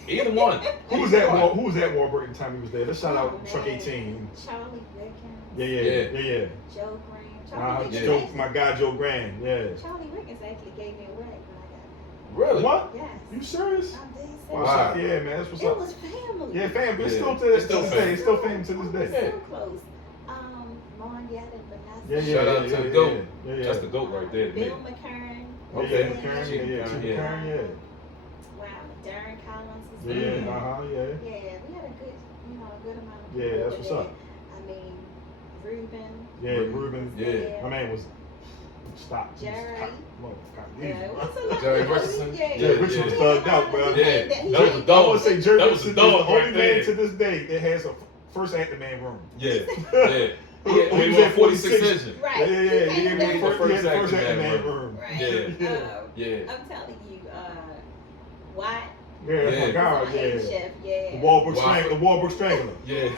Either one. Who was that? Who was that Warburton the time he was there? Let's shout Oh, out Truck man. 18. Charlie Wickens. Yeah. Joe Graham. Charlie Wickens. Joe, actually- my guy Joe Grand. Yeah. Charlie Wickens actually gave me a rag when I got Really? What? there. Yes. You serious? I'm dead serious. Wow. Wow. Yeah, man. That's what's It up. was family. Yeah, fam. It's Yeah. still to It's this still day. fam. It's still fam to this We're day. so close. Mondiette and Vanessa. Yeah, Shout out to the GOAT. Yeah. That's the GOAT right there to me. Bill McKern. Okay. Yeah, McCarran, yeah. McCarran, Wow, Darren Collins is yeah. there. Yeah, yeah. Yeah, we had a good amount of Yeah, people that's over what's there. up. I mean, Ruben. Yeah, Ruben. Yeah. My man was stop. Jerry. Motherfucker. Yeah, it was a lot. Jerry I mean, Richardson? Yeah, Yeah, Richardson was thugged out, bro. Yeah. That That was a I dog. would say Jerry That was a Richardson is dog the only right there. man to this day that has a first acting man room. Yeah. Yeah. He We was were at 46 46. inch. Right. Yeah. He made had the the first first acting acting man man room. room. Right. Yeah. Yeah. I'm telling you, Watt. Yeah, that's my Yeah. guy. was on Yeah. A-Chef, yeah. The Walbrook Wow. Strangler. Yeah.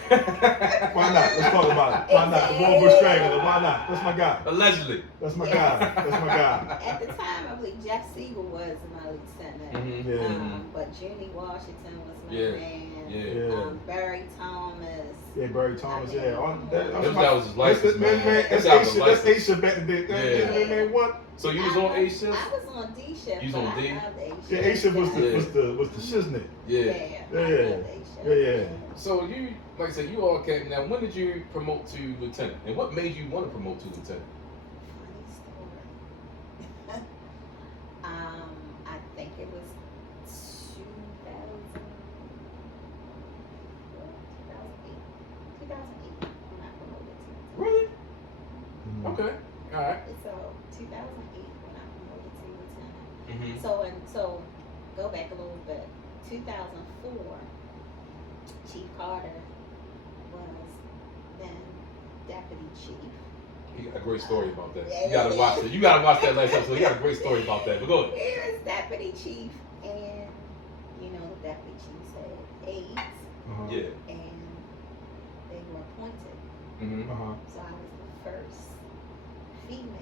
Why not? Let's talk about it. Why not? The Walbrook Strangler. Why not? That's my guy. Allegedly. That's my guy. That's my guy. At the time, I believe Jeff Siegel was my lead center. Mm-hmm. Yeah. But Junie Washington was my Yeah. man. Yeah. Barry Thomas. Yeah, Barry Thomas. Yeah. Them guys was his license, man. That's Them guys was That's licensed. A-Shift back in the day. Yeah. Man, what? So you was on A shift? I was on D shift. You was on but D? I loved A shift. Yeah, A-Shift was the Yeah. was the shiznit. Yeah. Yeah. I Yeah. loved A-Shift. Yeah. So you, like I said, you all came. Now, when did you promote to lieutenant? And what made you want to promote to lieutenant? Funny story. I think it was 2008 when I promoted to lieutenant. Really? Mhm. Okay. All right. So 2008 when I promoted to lieutenant. Mm-hmm. So go back a little bit. 2004, Chief Carter was then deputy chief. You got a great story about that. Yeah, You gotta yeah, watch yeah. it. You gotta watch that last episode. You got a great story about that. But go ahead. He was deputy chief, and the deputy chief said aides, Yeah. and they were appointed. Mm-hmm. So I was the first female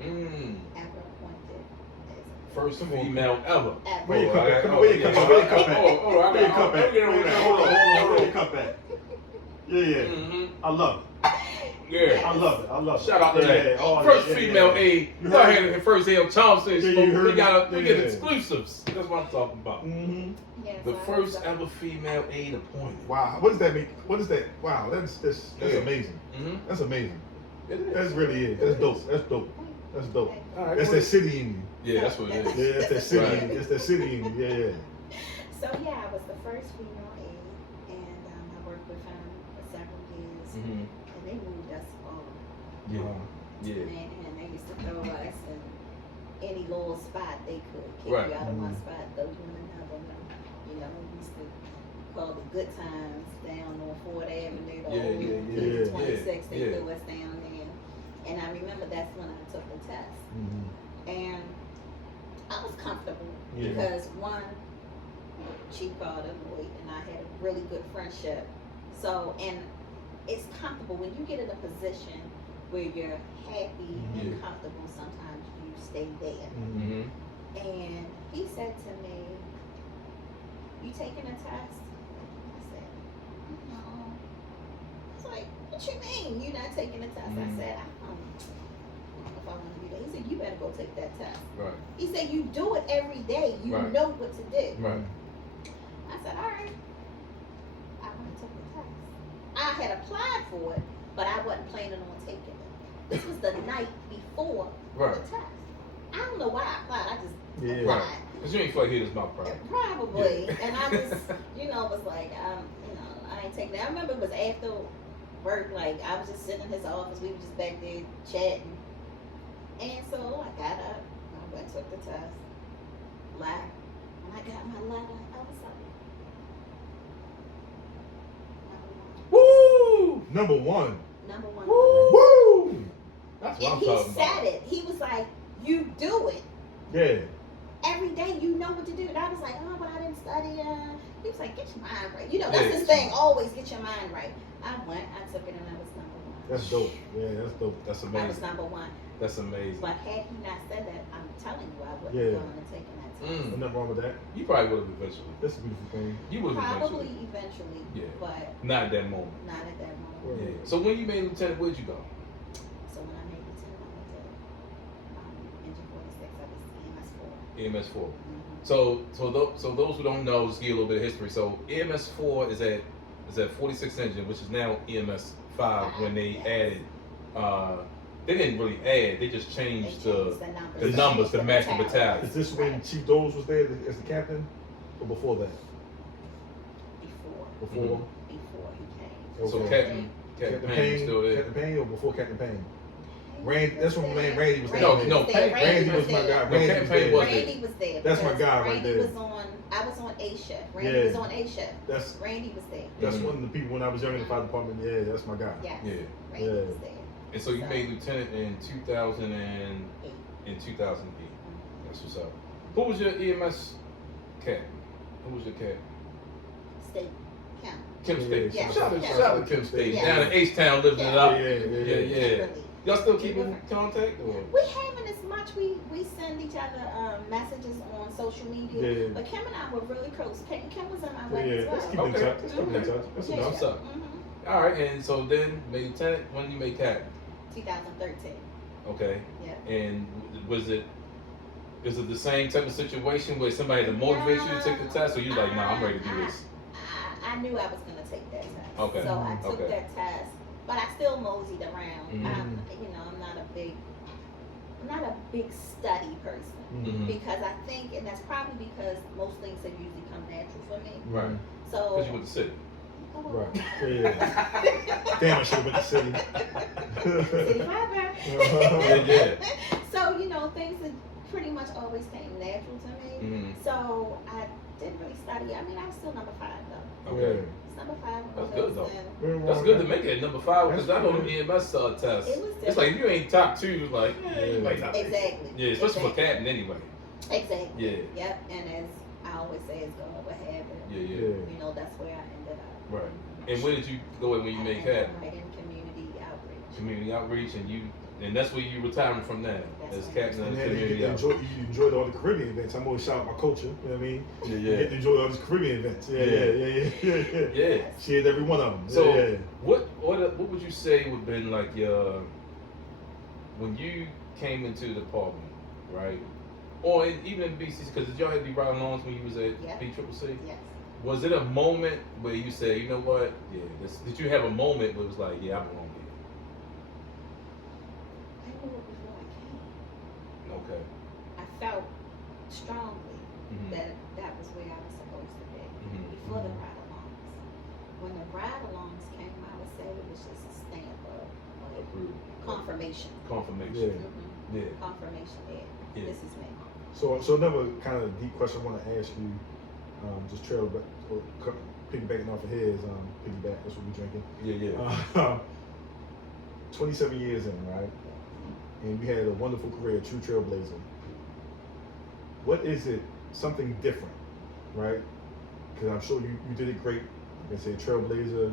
ever appointed as a First female ever. ever. Where you Oh, cup I at? got- Come on, where you oh, cup yeah. at? Where you cup at? Oh, I Where you got- cup at? I'm getting Where over you there. cup- Hold on, hold on. Where you cup at? Yeah. Mm-hmm. I love it. Yeah. I love it. I love it. Shout out to that. Yeah. Oh, First yeah, female yeah. aide. You Go heard ahead it. and first L. Thompson. Yeah, you Smoke. heard We it. get Yeah. exclusives. That's what I'm talking about. Mm-hmm. Yes, The I was first the- ever female aide appointed. Wow. What does that mean? What is that? Wow. That's Yeah. amazing. Mm-hmm. That's amazing. It is. That's really it. That's dope. That's dope. That's dope. All right. That's go that ahead. city in Yeah, that's what it is. you. Yeah, that's that city. Right. In you. That's that city in you. Yeah. So yeah, I was the first female aide, and I worked with him for several years, Mm-hmm. and they moved us all around. Yeah. Yeah. Man, and they used to throw us in any little spot they could. Kick Right. you out of one Mhm. spot, throw you in another one. We used to call the Good Times down on Ford Avenue, the Yeah, old yeah. 26, they Yeah. threw us down there. And I remember that's when I took the test. And I was comfortable Yeah. because one, Chief called a Lloyd, and I had a really good friendship. So, and it's comfortable when you get in a position where you're happy and Yeah. comfortable. Sometimes you stay there. Mm-hmm. And he said to me, "You taking a test?" I said, "No." It's like, "What you mean you're not taking a test?" I said, "I don't know if I want to do that." He said, "You better go take that test." Right. He said, "You do it every day. You Right. know what to do." Right. I said, "All right." I went and took the test. I had applied for it, but I wasn't planning on taking it. This was the night before Right. the test. I don't know why I applied. I just Yeah. applied. Right. Because you ain't feel like hitting his mouth, probably. Probably. Yeah. And I was, was like, I ain't taking that. I remember it was after work, like I was just sitting in his office, we were just back there chatting. And so I got up, I went and took the test. When I got my letter, I was like, Woo! Number one. number one. Woo! That's what And I'm he talking said about. it. He was like, "You do it. Yeah. Every day you know what to do." And I was like, "Oh, but I didn't study." He was like, "Get your mind right." That's Yeah. his thing. Always get your mind right. I went, I took it, and I was number one. That's dope. Yeah, that's dope. That's I was amazing. number one. That's amazing. But had he not said that, I'm telling you, I wouldn't Yeah. have gone and taken that test. There's nothing wrong with that. You probably would have eventually. That's a beautiful thing. You would have Probably eventually. eventually, Yeah. but Not at that moment. not at that moment. Right. Yeah. So when you made lieutenant, where'd you go? So when I made the team, I went to Engine 46. I was EMS 4. EMS 4. Mm-hmm. So those who don't know, just give you a little bit of history. So EMS 4 is at 46 engine, which is now EMS 5 when they added. They didn't really add. They just changed the numbers to match the battalion. Is this when Chief Doles was there as the captain, or before that? Before Before. he came. So Okay. Captain Payne was still there. Captain Payne, or before Captain Payne? That's when my man Randy was there. No, Randy was my guy. No, Randy Captain was Payne there. wasn't. Randy was there. That's my because guy right Randy there. was on. I was on A shift. Randy Yeah. was on A shift. That's Randy was there. one of the people when I was young in the fire department. Yeah, that's my guy. Yes. Yeah. Randy Yeah. was there. And so you made lieutenant in 2008. Eight. That's what's up. Who was your EMS cap? Who was your cap? State count. Kim Yeah, State. yeah. Shout out to Kim State. Yeah. Down in H-Town living it up. Yeah. Yeah. Really. Y'all still keep in contact? Or? We haven't as much. We send each other messages on social media. Yeah. But Kim and I were really close. Kim was in my Yeah, wedding as let's well. keep in Okay. touch. Let's keep in touch. That's Yeah. enough. What's up? Mm-hmm. All right, and so then made lieutenant. When did you make cap? 2013. Okay. Yeah. And was it the same type of situation where somebody had to motivate you to take the test, or you like, nah, I'm ready to do this? I knew I was going to take that test. Okay. So I took Okay. that test, but I still moseyed around. Mhm. I'm not a big study person Mhm. because I think, and that's probably because most things have usually come natural for me. Right. So. Because you went to city. Right. Yeah. Damn, I should have went to city. City Fiber. Yeah. So, things that pretty much always came natural to me. Mhm. So I didn't really study. I mean, I was still number 5 though. Okay. It's number 5. That's good, though. And That's good to make it number 5 because That's I know them good. EMS tests. It was It's like if you ain't top 2, it's like, you Yeah. might not. Exactly. Yeah, especially for Exactly. captain anyway. Exactly. Yeah. Yep. And as I always say, it's God would have it. Yeah. That's where I ended up. Right. And where did you go when you I made ended cap? up right in community outreach. Community outreach, and that's where you retiring from now That's as right. captain of And the then community you outreach. enjoyed all the Caribbean events. I'm always shout out my culture. You know what I mean? Yeah, You get to enjoy all these Caribbean events. Yeah. Yeah. She had every one of them. So yeah. what would you say would have been like your when you came into the department, right? Or even in BCC, because y'all had to be riding alongs when you was at Yeah. BCCC. Yes. Was it a moment where you said, you know what? Yeah. Did you have a moment where it was like, yeah, I belong I knew it before I came. here? Okay. I felt strongly Mhm. that was where I was supposed to be Mhm. before the ride-alongs. When the ride-alongs came, I would say it was just a stamp of Approved. confirmation. Confirmation. Yeah. Yeah. Confirmation there. Yeah. This is me. So another kind of deep question I want to ask you. just trail back, or piggybacking off of his piggyback. That's what we're drinking. Yeah. 27 years in, right? And you had a wonderful career, true trailblazer. What is it? Something different, right? Because I'm sure you did it great. Like I said, trailblazer,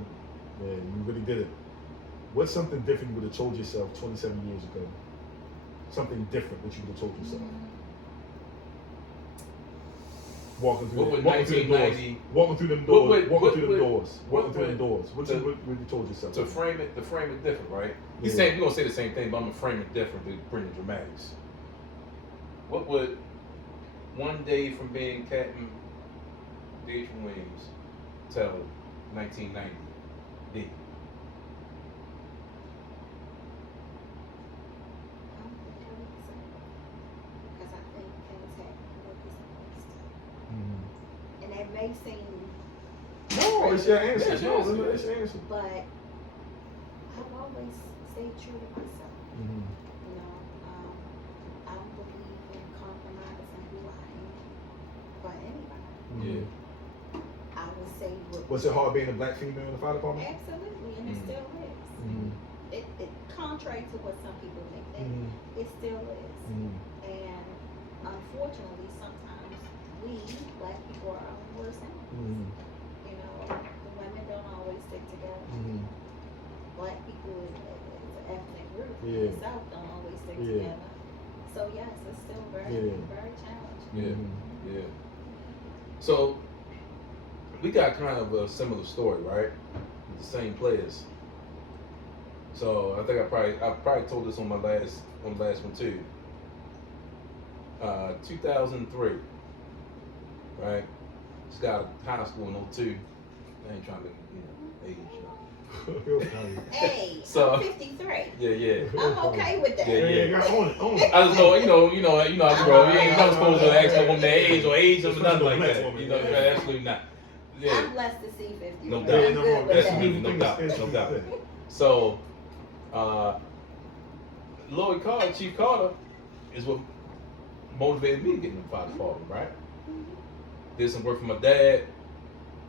yeah, you really did it. What's something different you would have told yourself 27 years ago? Something different that you would have told yourself. Walking through the doors. What would you told yourself? To frame it different, right? He's saying we're gonna say the same thing, but I'm gonna frame it different to bring the dramatics. What would one day from being Captain Deirdre Weems tell 1990 be? Because I think things happen like it's supposed to. And that may seem No, it's your answer. It's your answer. It's your answer. but I've always stayed true to myself. You know, I don't believe in compromising who I am for anybody. Yeah. I would say Was it hard being a black female in the fire department? Absolutely, and it still is. It contrary to what some people may think, it still is. And unfortunately, sometimes we black people are our worst enemies. You know, the women don't always stick together. Black people as an ethnic group in the South don't always stick together. So yes, it's still very challenging. Yeah. So we got kind of a similar story, right? With the same players. So I think I probably told this on the last one too. 2003, right? Just got out of high school in 02. I ain't trying to, age, Hey, So- I'm 53. Yeah. I'm okay with that. Yeah. Own it. I just know, I bro, you ain't never supposed to ask a woman their age or nothing like that. Absolutely not. Yeah. I'm blessed to see 53. No I'm doubt. good with Absolutely, that. no doubt. So, Lloyd Carter, Chief Carter, is what motivated me to get in the fire department, right? Did some work for my dad.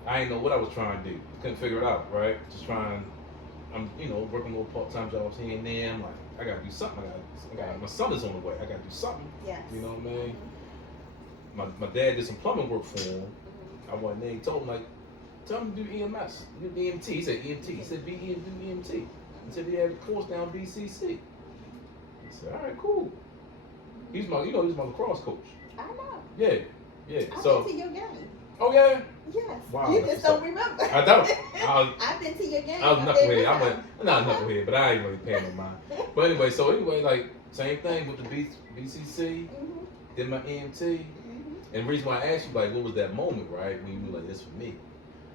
I didn't know what I was trying to do. Couldn't figure it out, right? Just trying. I'm, working little part-time jobs here and there. I'm like, I gotta do something. My son is on the way. I gotta do something. Yes. You know what I mean? My dad did some plumbing work for him. I went there. He told him tell him to do EMS, do EMT. He said EMT. He said do EMT. He said he had a course down BCC. I said, all right, cool. He's my lacrosse coach. I know. Yeah. I've So. been to your game. Oh yeah. Yes. Wow, You that's just don't remember. I don't. I've been to your game. I was knucklehead. I'm not Uh-huh. knucklehead, but I ain't really paying no mind. But anyway, like same thing with the BCC. Did my EMT. And the reason why I asked you, like, what was that moment, right? When you knew, like, this for me.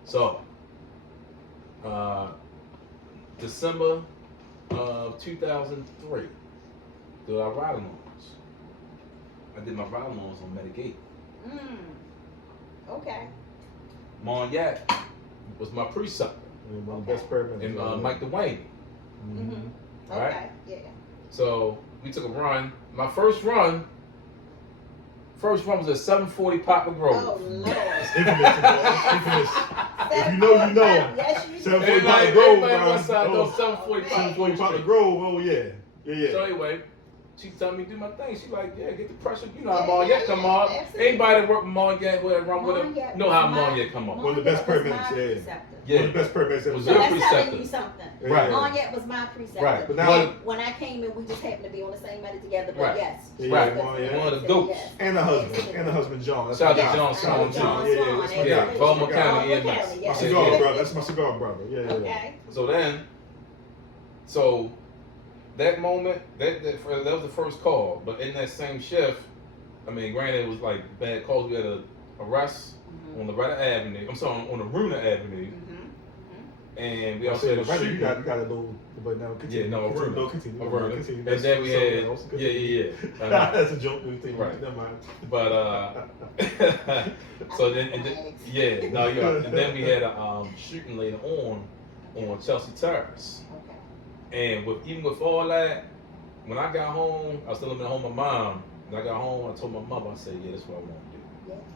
So, December of 2003, did I ride-alongs. I did my ride-alongs on Medigate. Okay. Monyak was my preceptor. One of the best paramedics. And Mike Dwayne. All right? Okay. Yeah. So, we took a run. My first run was at 740 Poplar Grove. Oh Lord. It's infamous. If you know, you know. Yes, you 740 do. Poplar Grove, Everybody bro. West Side knows 740 740 Poplar Grove. Oh yeah. So anyway, she told me to do my thing. She like, yeah, get the pressure. You know how Yeah, Monyak come on. absolutely. Anybody that work with Monyak, who run with him, Monyak know how was my- Monyak come on. One of the best Monyak was paramedics, my yeah. preceptor. Yeah. One of the best paramedics ever. Was So your that's preceptor. telling you something. Right. Monyak was my preceptor. Right. But now, When I came in, we just happened to be on the same medic together. But Right. yes, Yeah, Right. Monyak. One of the goats. Yes. and the husband John. That's Shout my out to guy. John Swan, John too. Yeah, Swan, that's my Yeah, guy. Baltimore County Baltimore EMS. County, My yes. cigar brother. That's my cigar brother. Yeah. Okay. So then, that moment, that was the first call. But in that same shift, I mean, granted, it was like bad calls. We had a arrest on the Retta Avenue. I'm sorry, on the Runa Avenue. And we also had a shooting. You got a little, but now continue. Yeah, no, a Runa. No, continue. A Runa. Continue. And then we had, yeah. I know. That's a joke. Right. Never mind. But so then, and then we had a shooting later on Chelsea Terrace. Okay. And even with all that, when I got home, I was still living at home with my mom. When I got home, I told my mother, I said, yeah, that's what I want to do.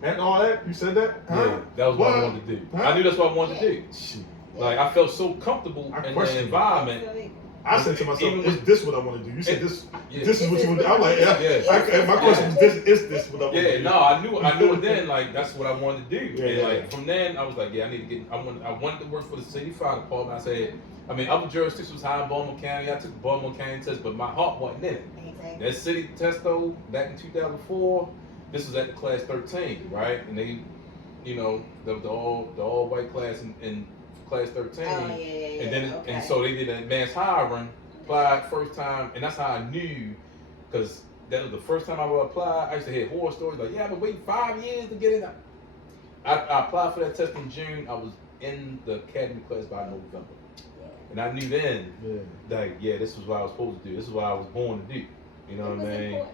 And all that, you said that? Huh? Yeah, that was what I wanted to do. Huh? I knew that's what I wanted to do. Shit. Like I felt so comfortable in the questioned environment. I said to myself, Even is this what I want to do? You said this. Yeah. This is what you want to do. I'm like, Yeah. my question is this. Is this what I want to do? Yeah, no, I knew it then. Like that's what I wanted to do. Yeah, and yeah, like yeah. from then, I was like, yeah, I need to get. I wanted to work for the city fire department. I said, I mean, other jurisdictions was high in Baltimore County. I took the Baltimore County test, but my heart wasn't in it. Exactly. That city test though, back in 2004, this was at the class 13, right? And they, you know, the all white class in class 13. Oh, yeah. And then Okay. and so they did an advanced hiring, applied first time, and that's how I knew, because that was the first time I would apply. I used to hear horror stories like, yeah, I've been waiting 5 years to get in. I applied for that test in June. I was in the academy class by November. And I knew then, like, yeah, this was what I was supposed to do. This is what I was born to do. You know what I mean?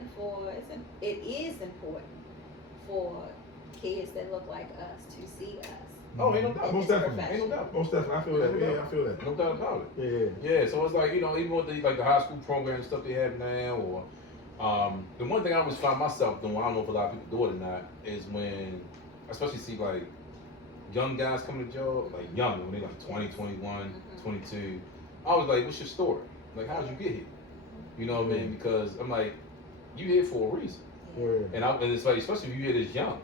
It is important for kids that look like us to see us. Oh, ain't no doubt. Most definitely. Ain't no doubt. Most definitely. I feel that. Yeah, I feel that. No doubt about it. Yeah. Yeah, so it's like, you know, even with the high school program and stuff they have now, or the one thing I always find myself doing, I don't know if a lot of people do it or not, is when, especially see like young guys coming to job, like young, when they like 20, 21, 22, I was like, what's your story? Like, how'd you get here? You know what I mean? Because I'm like, you here for a reason. Yeah. And it's like, especially if you here this young.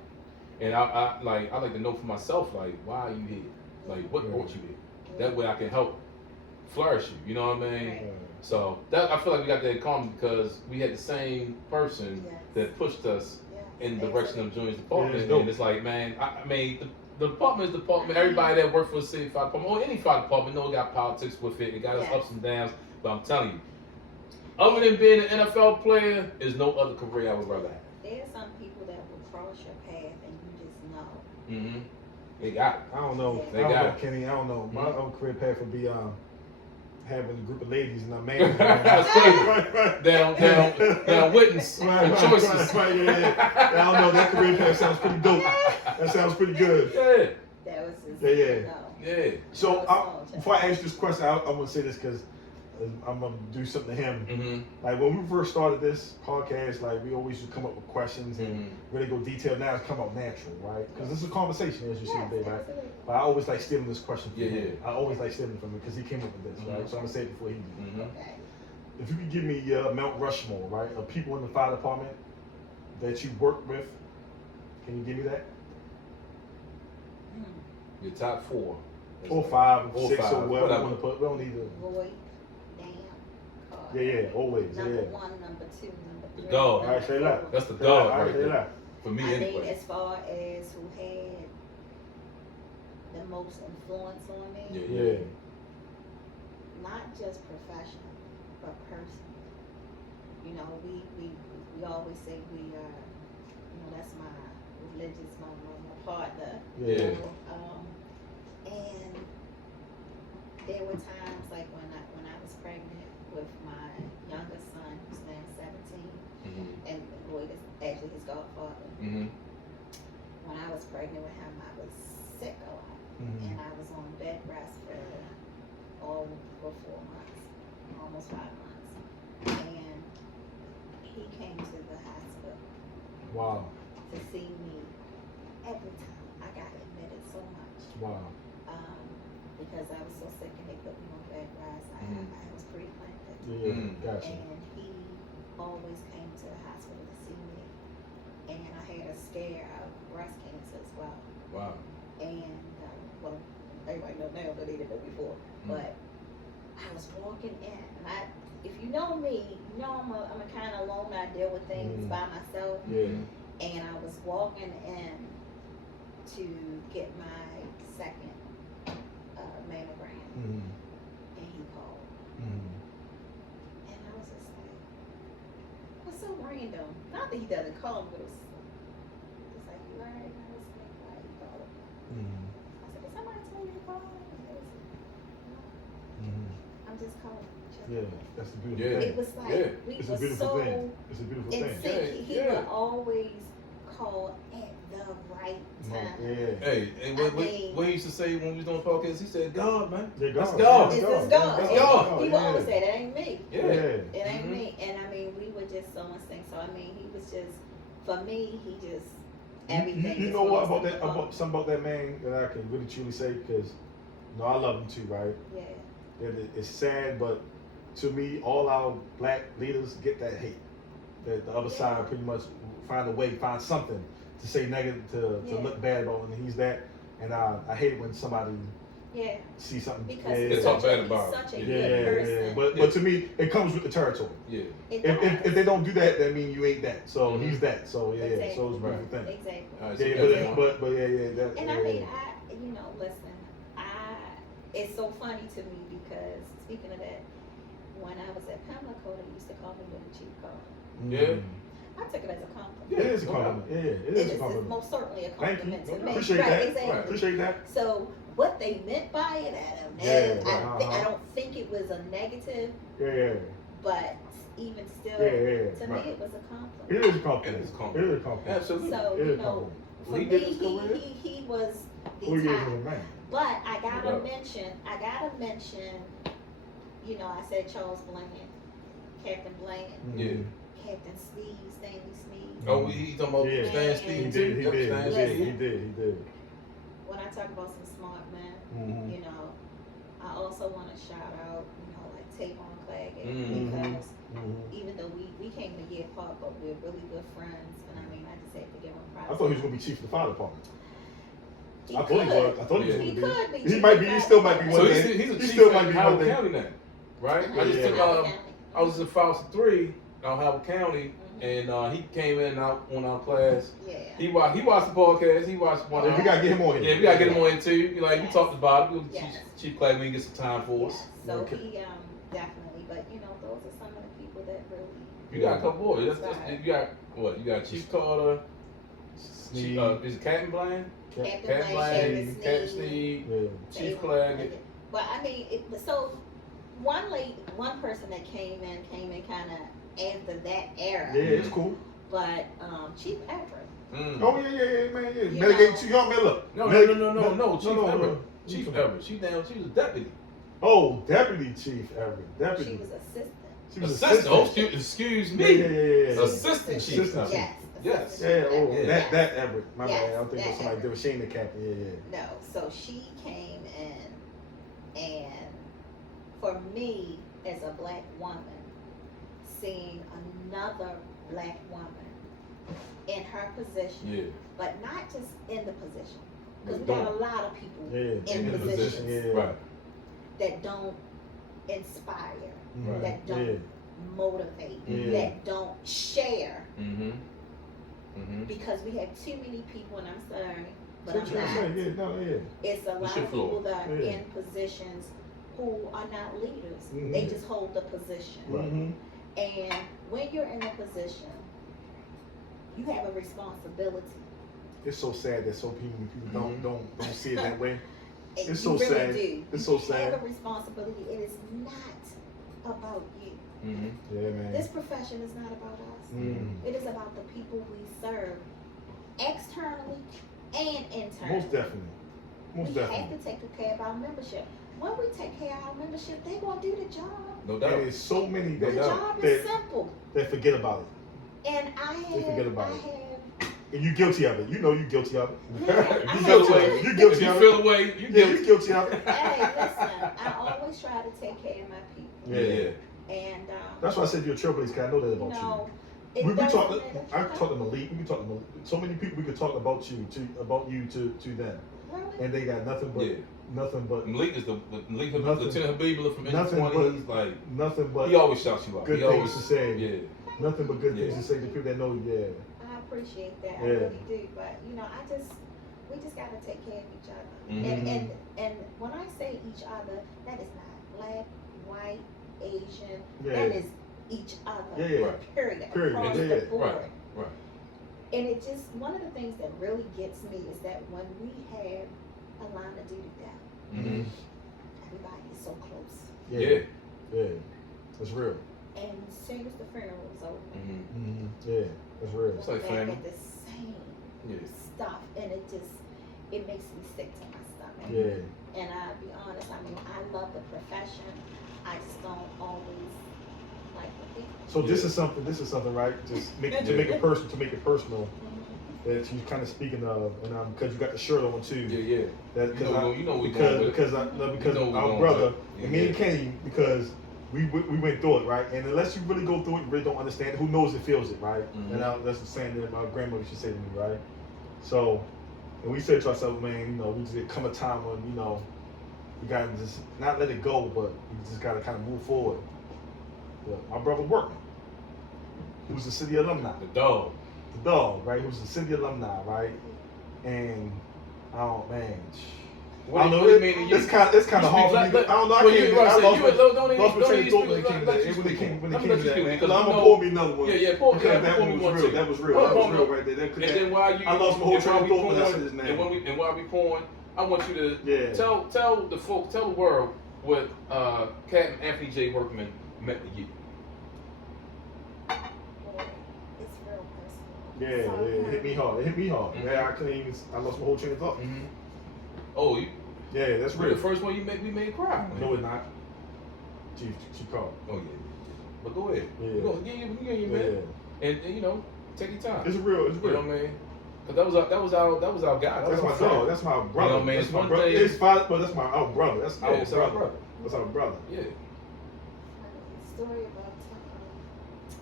And I like to know for myself, like, why are you here? Like, what brought you here? That way I can help flourish you. You know what I mean? Right. So that I feel like we got that in common because we had the same person that pushed us in the direction of joining the department. And it's like, man, I mean, the department is the department. Everybody that works for the city fire department or any fire department know it got politics with it. It got its ups and downs. But I'm telling you, other than being an NFL player, there's no other career I would rather have. There's some people that will cross your path and you just know. Mm-hmm. They got it. I don't know. They I don't got know, it. Kenny. I don't know. My own career path would be having a group of ladies and a man. That's crazy. Down witness and choices. Yeah. I don't know. That career path sounds pretty dope. That sounds pretty good. Yeah. That was just Yeah. So before I ask this question, I want to say this because I'm gonna do something to him. Mm-hmm. Like when we first started this podcast, like we always used to come up with questions and really go detailed. Now it's come out natural, right? Because this is a conversation, as you see today, right? But I always like stealing this question from him. I always like stealing from him because he came up with this, right? So I'm gonna say it before he did. Mm-hmm. Okay. If you could give me Mount Rushmore, right, of people in the fire department that you work with, can you give me that? Your top 4. Or 5, Or 6, 5, or whatever you whatever. want to put. We don't need to. Roy, Dan, Carter. Yeah, always. Number 1, number 2, number 3. The dog. All right, say that. That's the dog right say there. that. For me, I mean, anyway. as far as who had the most influence on me, Yeah. not just professional, but personal. You know, we always say we are, you know, that's my religious, my partner. Yeah. You know, and there were times like when I was pregnant with my youngest son, who's now 17, and Lloyd is actually his godfather. Mm-hmm. When I was pregnant with him, I was sick a lot, and I was on bed rest for 4 months, almost 5 months, and he came to the hospital. Wow. To see me every time. I got admitted so much. Wow. Because I was so sick and they put me on bed rest. I was pre-planted. Yeah, gotcha. And he always came to the hospital to see me. And I had a scare of breast cancer as well. Wow. And, well, everybody know now, but they didn't know before. But I was walking in. And if you know me, you know I'm a kind of alone. I deal with things by myself. Yeah. And I was walking in to get my second mammogram, and he called. And I was just like, what's so random? Not that he doesn't call me, but it was like, you alright? And I was like, why he called? I said, did somebody tell you to call? And he was like, no, I'm just calling. Yeah, that's a beautiful thing. It was like, we It's a were beautiful so thing. It's a beautiful in thing. sync. He would always call at the right time. Hey, what he used to say when we was doing podcasts, he said, God, man. Yeah, That's God. God. It's That's God. God. He would always say, that ain't me. Yeah. It ain't me. And I mean, we were just so in sync. So I mean, he was just, for me, he just everything. You is know what lost about in that? the About something about that man that I can really truly say, because I love him too, right? Yeah. It's sad, but to me, all our black leaders get that hate. That the other side pretty much find something to say negative, to look bad about, and he's that. And I hate it when somebody see something. Because he's he's such such a a good person. But to me, it comes with the territory. Yeah. If they don't do that, that means you ain't that. So he's that. So Exactly. so it's a beautiful thing. Exactly. All right, so But that, And I mean, listen, it's so funny to me because speaking of that, when I was at Pamlico, they used to call me Little Chief Carter. Yeah. I took it as a compliment. Yeah, it is a compliment. Yeah, it is a compliment. It's most certainly a Thank you. compliment to me. Appreciate Right, that. exactly. Appreciate that. So what they meant by it, Adam, I don't think it was a negative. Yeah. But even still, to me, it was a compliment. It is a compliment. It is a compliment. It is a compliment. Absolutely. So for He me, did his career. he was the 4 years top. as a man. But I gotta mention, I said Charles Bland, Captain Bland, Yeah. Captain Sneed, Stanley Sneed. Oh, he talking about Stan He Steve did. too? He Yep, did. Stan He Steve. did. When I talk about some smart men, Mhm. I also want to shout out, like Tavon Claggett, Mhm. because Mhm. even though we came a year apart, but we're really good friends, and I mean, I just have to give him props. I thought he was gonna be chief of the fire department. He I thought he was. I thought he was He gonna could be. be. He might be. He still might be So one he's day. a He chief still in might be Howard one day. County now, right? I just Yeah. took I was in Foster 3 on Howard County, and he came in out on our class. Yeah. He watched the podcast. He watched one. We gotta get him on here. Yeah, we gotta get him on here too. We Yes. talked about it. Yes. Chief Clay, we can get some time for us. So Okay. he definitely, but those are some of the people that really. You got a couple more. You got what? You got Chief Carter. Sneed. Is it Captain Bland? Captain Captain Bland, Captain Sneed, Yeah. Chief Tavon Claggett. But I mean, so one person that came in kind of after that era. Yeah, it's cool. But Chief Everett. Mm. Oh yeah, man. Yeah. You Mitigate know. to young Miller. No, Chief no, Everett. no. Chief Everett. She was a deputy. Oh, Deputy Chief Everett. Deputy. She was assistant. She was Assistant. Oh, excuse me. Yeah. Assistant Chief. Assistant. Yes. Yes. assistant Yeah, Chief oh, Everett. that Everett. My Yes, bad. I don't think it was that somebody Everett. different. She ain't the captain. Yeah. No, so she came in, and for me as a black woman, seeing another black woman in her position, Yeah. but not just in the position, because we But got a lot of people Yeah. in the positions Yeah. Right. that don't inspire, Mhm. that don't motivate, Yeah. that don't share, Mm-hmm. Mm-hmm. because we have too many people, and I'm sorry, but So I'm what you saying? not. Yeah, no, yeah. It's a lot your of floor. people that are Yeah. in positions who are not leaders. Mhm. They just hold the position. Mm-hmm. And when you're in a position, you have a responsibility. It's so sad that so many people Mhm. don't see it that way. And It's you so really sad. do. It's You so sad. have a responsibility. It is not about you. Mm-hmm. Yeah, man. This profession is not about us. Mm. It is about the people we serve, externally and internally. Most definitely. Most We definitely. have to take care of our membership. When we take care of our membership, they're going to do the job. No doubt. And there's so many The that, job is that, simple. that forget about it. And I They forget have, about it. And you're guilty of it. You know you're guilty of it. Yeah, you're I guilty know. of it. You're If guilty you of it. feel the way, you Yeah, get you're guilty of it. hey, listen, I always try to take care of my people. Yeah. And, That's why I said you're a trailblazer, 'cause I know that about you. it We doesn't talk. matter. I talk to Malik. We can talk to Malik. So many people we could talk about you to them, Really? and they got nothing but Yeah. nothing but Malik is Malik Nothing. Lieutenant Habibullah from Nothing N20. but- Like nothing but he always shouts you out. good He things always to say. Yeah. nothing but good things Yeah. to say to people that know you. Yeah. I appreciate that. I Yeah. really do. But we just gotta take care of each other. Mhm. And when I say each other, that is not black, white, Asian. Yeah. That is each other. Yeah. Right. Period. Period. Across Yeah. the board. Right. Right. And it just one of the things that really gets me is that when we have a line of duty down, Mm-hmm. everybody is so close. Yeah. Yeah. That's real. And as soon as the funeral was over, Mm-hmm. Yeah. That's real. It's like back family. at the same Yeah. stuff, and it makes me sick to my stomach. Yeah. And I'll be honest, I mean, I love the profession. I just don't always like the people. So this is something, right? Just to make it personal. that you're kind of speaking of, and because you got the shirt on too. Yeah. That You know we going with because it. because You know we our going brother with it. and me and Kenny, because we went through it, right? And unless you really go through it, you really don't understand it. Who knows it feels it, right? Mm-hmm. And that's the saying that my grandmother used to say to me, right? So, and we said to ourselves, man, we just come a time when we gotta just not let it go, but we just gotta kind of move forward. But my brother Workman, who's the city alumni, The dog, right? Who's the city alumni, right? And oh man. What I don't do know. you mean? It's kind of hard for me. I don't know. I can't. I lost my train of thought when it came to that. When it came to that, man. I'm gonna pour me another one. Yeah, pour because that one was real. That was real right there. And then while you, I lost my whole train of thought when I said his name. And while we pouring, I want you to tell the world what Captain Anthony J. Workman meant to you. It's real personal. Yeah, it hit me hard. Mm-hmm. Yeah, I couldn't even. I lost my whole train of thought. Mm-hmm. Oh, yeah, that's real. The first one we made cry. No, it's not. Chief called. Oh yeah. But go ahead. Yeah. You get your man. And take your time. It's real. You know what I mean? Cause that was our guy. That's my dog. That's my brother. You know what I mean? That's my brother. It's father, but that's our brother. That's our brother. That's our brother. Yeah. Story about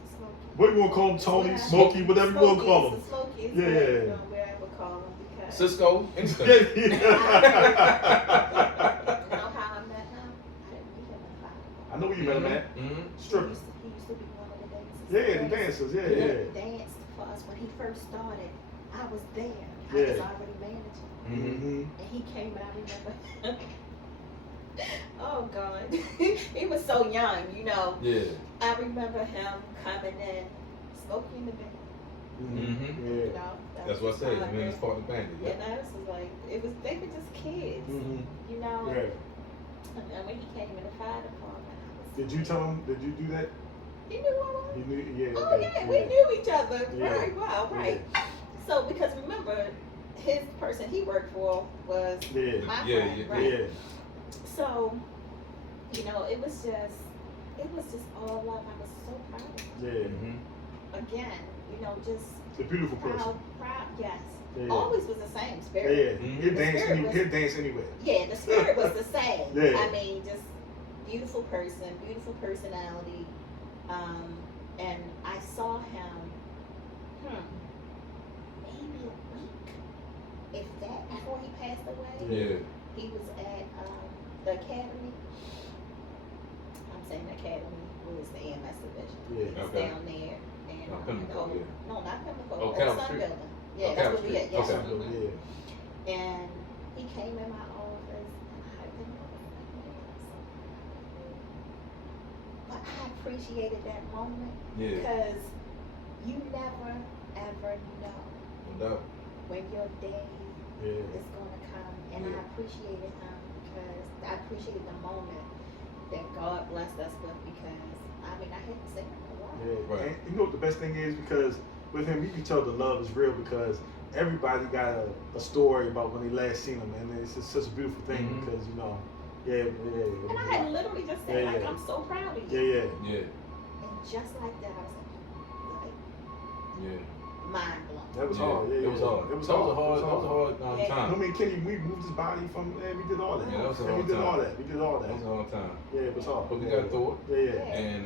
Smokey. What you want to call him? Tony, Smokey, whatever you want to call him. Smokey is Yeah. where I would call him because. Cisco, anything. You know how I met him? I didn't meet him in the Bible. I know where you met him at. Mm-hmm. Stripper. He used to be one of the dancers. Yeah, the dancers. He Yeah. danced for us when he first started. I was there. I Yeah. was already managing. Mm-hmm. And he came out, I remember. Oh God. He was so young, Yeah. I remember him coming in, smoking the band. Mm-hmm. Yeah. That's what I said. I mean, it's part of the band. And I was like, they were just kids, Mm-hmm. And Yeah. when he came in the fire department, I was. Did you tell him? Did you do that? He knew I was. You knew? Yeah. Oh Okay. yeah, we knew each other. Yeah. Right, wow, right. So because remember, his person he worked for was Yeah. my Yeah, friend, yeah, right? Yeah. So, it was just all love. I was so proud of him. Yeah. Mm-hmm. Again, just The beautiful person. proud, yes. Yeah. Always was the same Yeah. spirit. Yeah. Mhm. He'd dance anywhere. Yeah, the spirit was the same. Yeah. I mean, just beautiful person, beautiful personality. And I saw him, maybe a week, if that, before he passed away. Yeah. He was at the academy. I'm saying academy was the EMS division. Yeah. He was Okay. down there. And, Pimlico, yeah. No, not Pimlico. Oh, Old Calvert Sun Street. Building. Yeah, Oh, that's Calvert what we had. Street. Yes. Okay. Mhm. Yeah. And he came in my office and I didn't know what to say. But I appreciated that moment Yeah. because you never ever know No doubt. when your day Yeah. is going to come. And Yeah. I appreciated him because I appreciated the moment that God blessed us with because, I hadn't seen him in a while. Yeah. Right. And you know what the best thing is, because with him you can tell the love is real because everybody got a story about when they last seen him, and it's just such a beautiful thing Mhm. because And I had literally just said, Yeah. I'm so proud of yeah, you. yeah, Yeah. And just like that, I was like Yeah. mind blown. that was Yeah. hard. Yeah, It was yeah. hard. It was That hard. was a hard. It That was a hard Yeah. I time. mean, Kenny, we moved his body from. We did all that. Yeah, that was a And we hard did time. all that. We did all that. That was a hard time. Yeah, it was hard. But we yeah. got through it. Yeah, yeah, And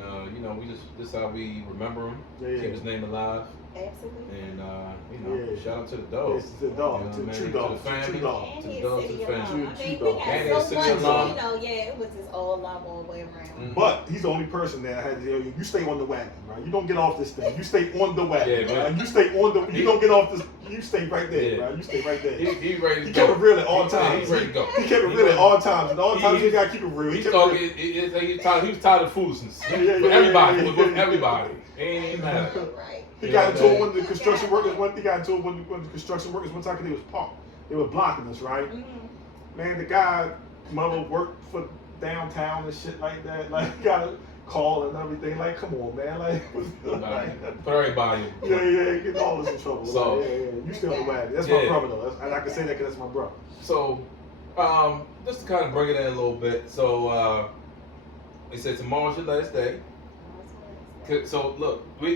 we just this how we remember him. yeah. Keep his name alive. Absolutely. And Yeah. shout out to the dog. It's the dog, You know to the what I true mean? dog, To the to the family. true dog. And To he the is dog, to city the alum. family. I True mean, dog. we And had he is so city much, alum. it was just all love all the way around. Mhm. But he's the only person that had you stay on the wagon, right? You don't get off this thing. You stay on the wagon. Yeah, right? You stay on the. You don't get off this. You stay right there, Yeah. right? You stay right there. He ready to He go. kept it real at all He times. ready to go. He kept it real at all times. And all times you gotta keep it real. He kept it real. started. He was tired of foolishness. Yeah, yeah, With yeah, everybody. yeah, With yeah. everybody. It ain't even matter. Right. He Yeah, got into man. it one of the construction workers. He got into it one of the construction workers one time because they was parked. They were blocking us, right? Mm-hmm. Man, the guy, mother worked for downtown and shit like that. Like, got a call and everything. Like, come on, man. Like, Put everybody. yeah, getting all us in trouble. So- Like, yeah. You stay on the wagon. That's my Yeah. brother, though. And I can say that because that's my brother. So, just to kind of bring it in a little bit. So, they said tomorrow's your last day. So we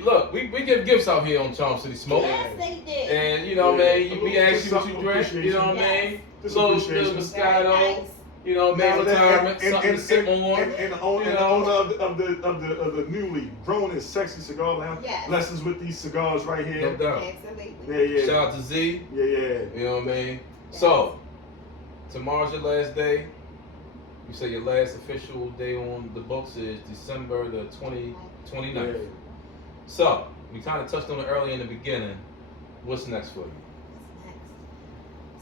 give gifts out here on Charm City Smoke. Yes, they did. And you know what I mean, we ask you what you drink, you know what I mean? Little Moscato, you know, man, retirement, something to sip on. And the owner of the newly grown and sexy cigar lounge. Yes. Lessons with these cigars right here. No doubt. Absolutely. Yeah. Shout out to Z. Yeah. You know what I mean? So, tomorrow's your last day. You say your last official day on the books is December the 29th. Yeah. So, we kind of touched on it early in the beginning. What's next for you?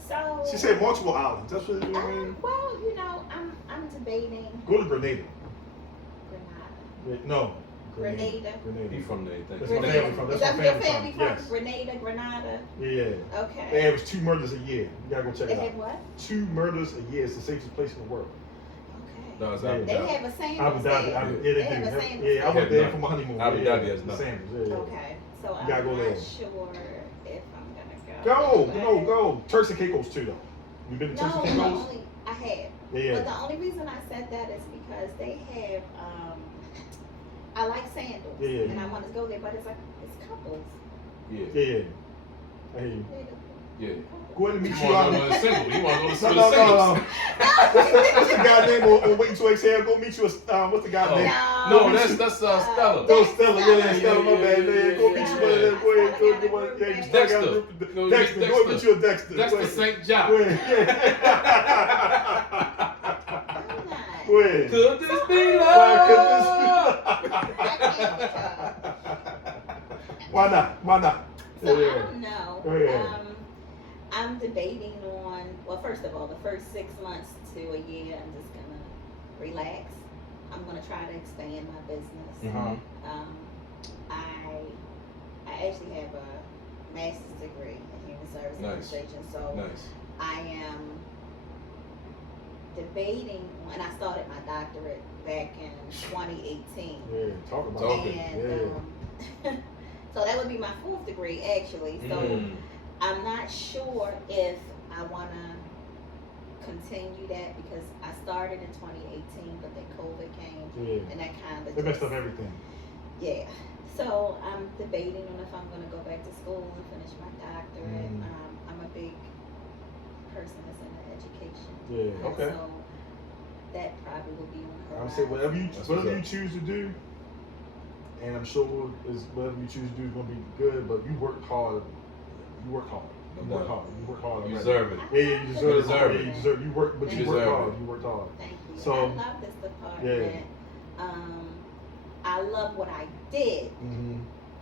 So She said multiple islands. That's what you mean. well, you know, I'm debating Go to Grenada. Grenada. No. Grenada. He from there, I think. That's my family from. Is That's that my your family family from? Yes. Grenada. Yeah. Okay. They average 2 murders a year. You gotta go check They it had out. what? 2 murders a year. It's the safest place in the world. Okay. No, it's Yeah. Abu They Dhabi. have a sandals Abu Dhabi. there. Yeah, They they have a do. sandals Yeah, I there. went there Yeah, for my honeymoon. Abu Yeah, Dhabi has the nothing. sandals. Yeah. Okay. So I'm gotta go not there. sure if I'm gonna Go. go. Go. Turks and Caicos too, though. You been to Turks and No, Caicos? I have. Yeah. But the only reason I said that is because they have, I like sandals. Yeah. And I want to go there, but it's couples. Yeah. Yeah. I hear you. Yeah. Go ahead and meet You you want to out. go to the single? You want to go to the No. singles? What's the guy name on Waiting to Exhale? Go meet you. What's the guy Oh. name? No, that's Stella. Go Stella. Yeah, Stella. My yeah, bad. yeah, Yeah, go meet you one of them. Go ahead. Go one. Yeah, you still got a group. No, Dexter. Go and meet you a Dexter. That's Go the ahead. St. John. Go ahead. I'm not. Go ahead. Could this be Why not? Why not? So I don't know. Yeah. I'm debating on, well, first of all, the first 6 months to a year, I'm just going to relax. I'm going to try to expand my business. Mhm. I actually have a master's degree in human service administration, so Nice. I am debating, and I started my doctorate back in 2018. Yeah, talk about Talking. it. And so that would be my 4th degree, actually. So I'm not sure if I want to continue that because I started in 2018, but then COVID came, Yeah. and that kind of They messed up everything. yeah. So I'm debating on if I'm going to go back to school and finish my doctorate. I'm a big person that's into education. Yeah. Okay. So that probably will be on the I'm horizon. saying whatever That's you what's up. choose to do, and I'm sure whatever you choose to do is gonna be good. But you worked hard. You work hard. You No work doubt. hard. You work hard. You already. deserve it. Yeah, you deserve it. deserve it. Yeah, you deserve. You work, but You you work deserve hard. it. You worked hard. Thank you. So- I love this department. I love what I did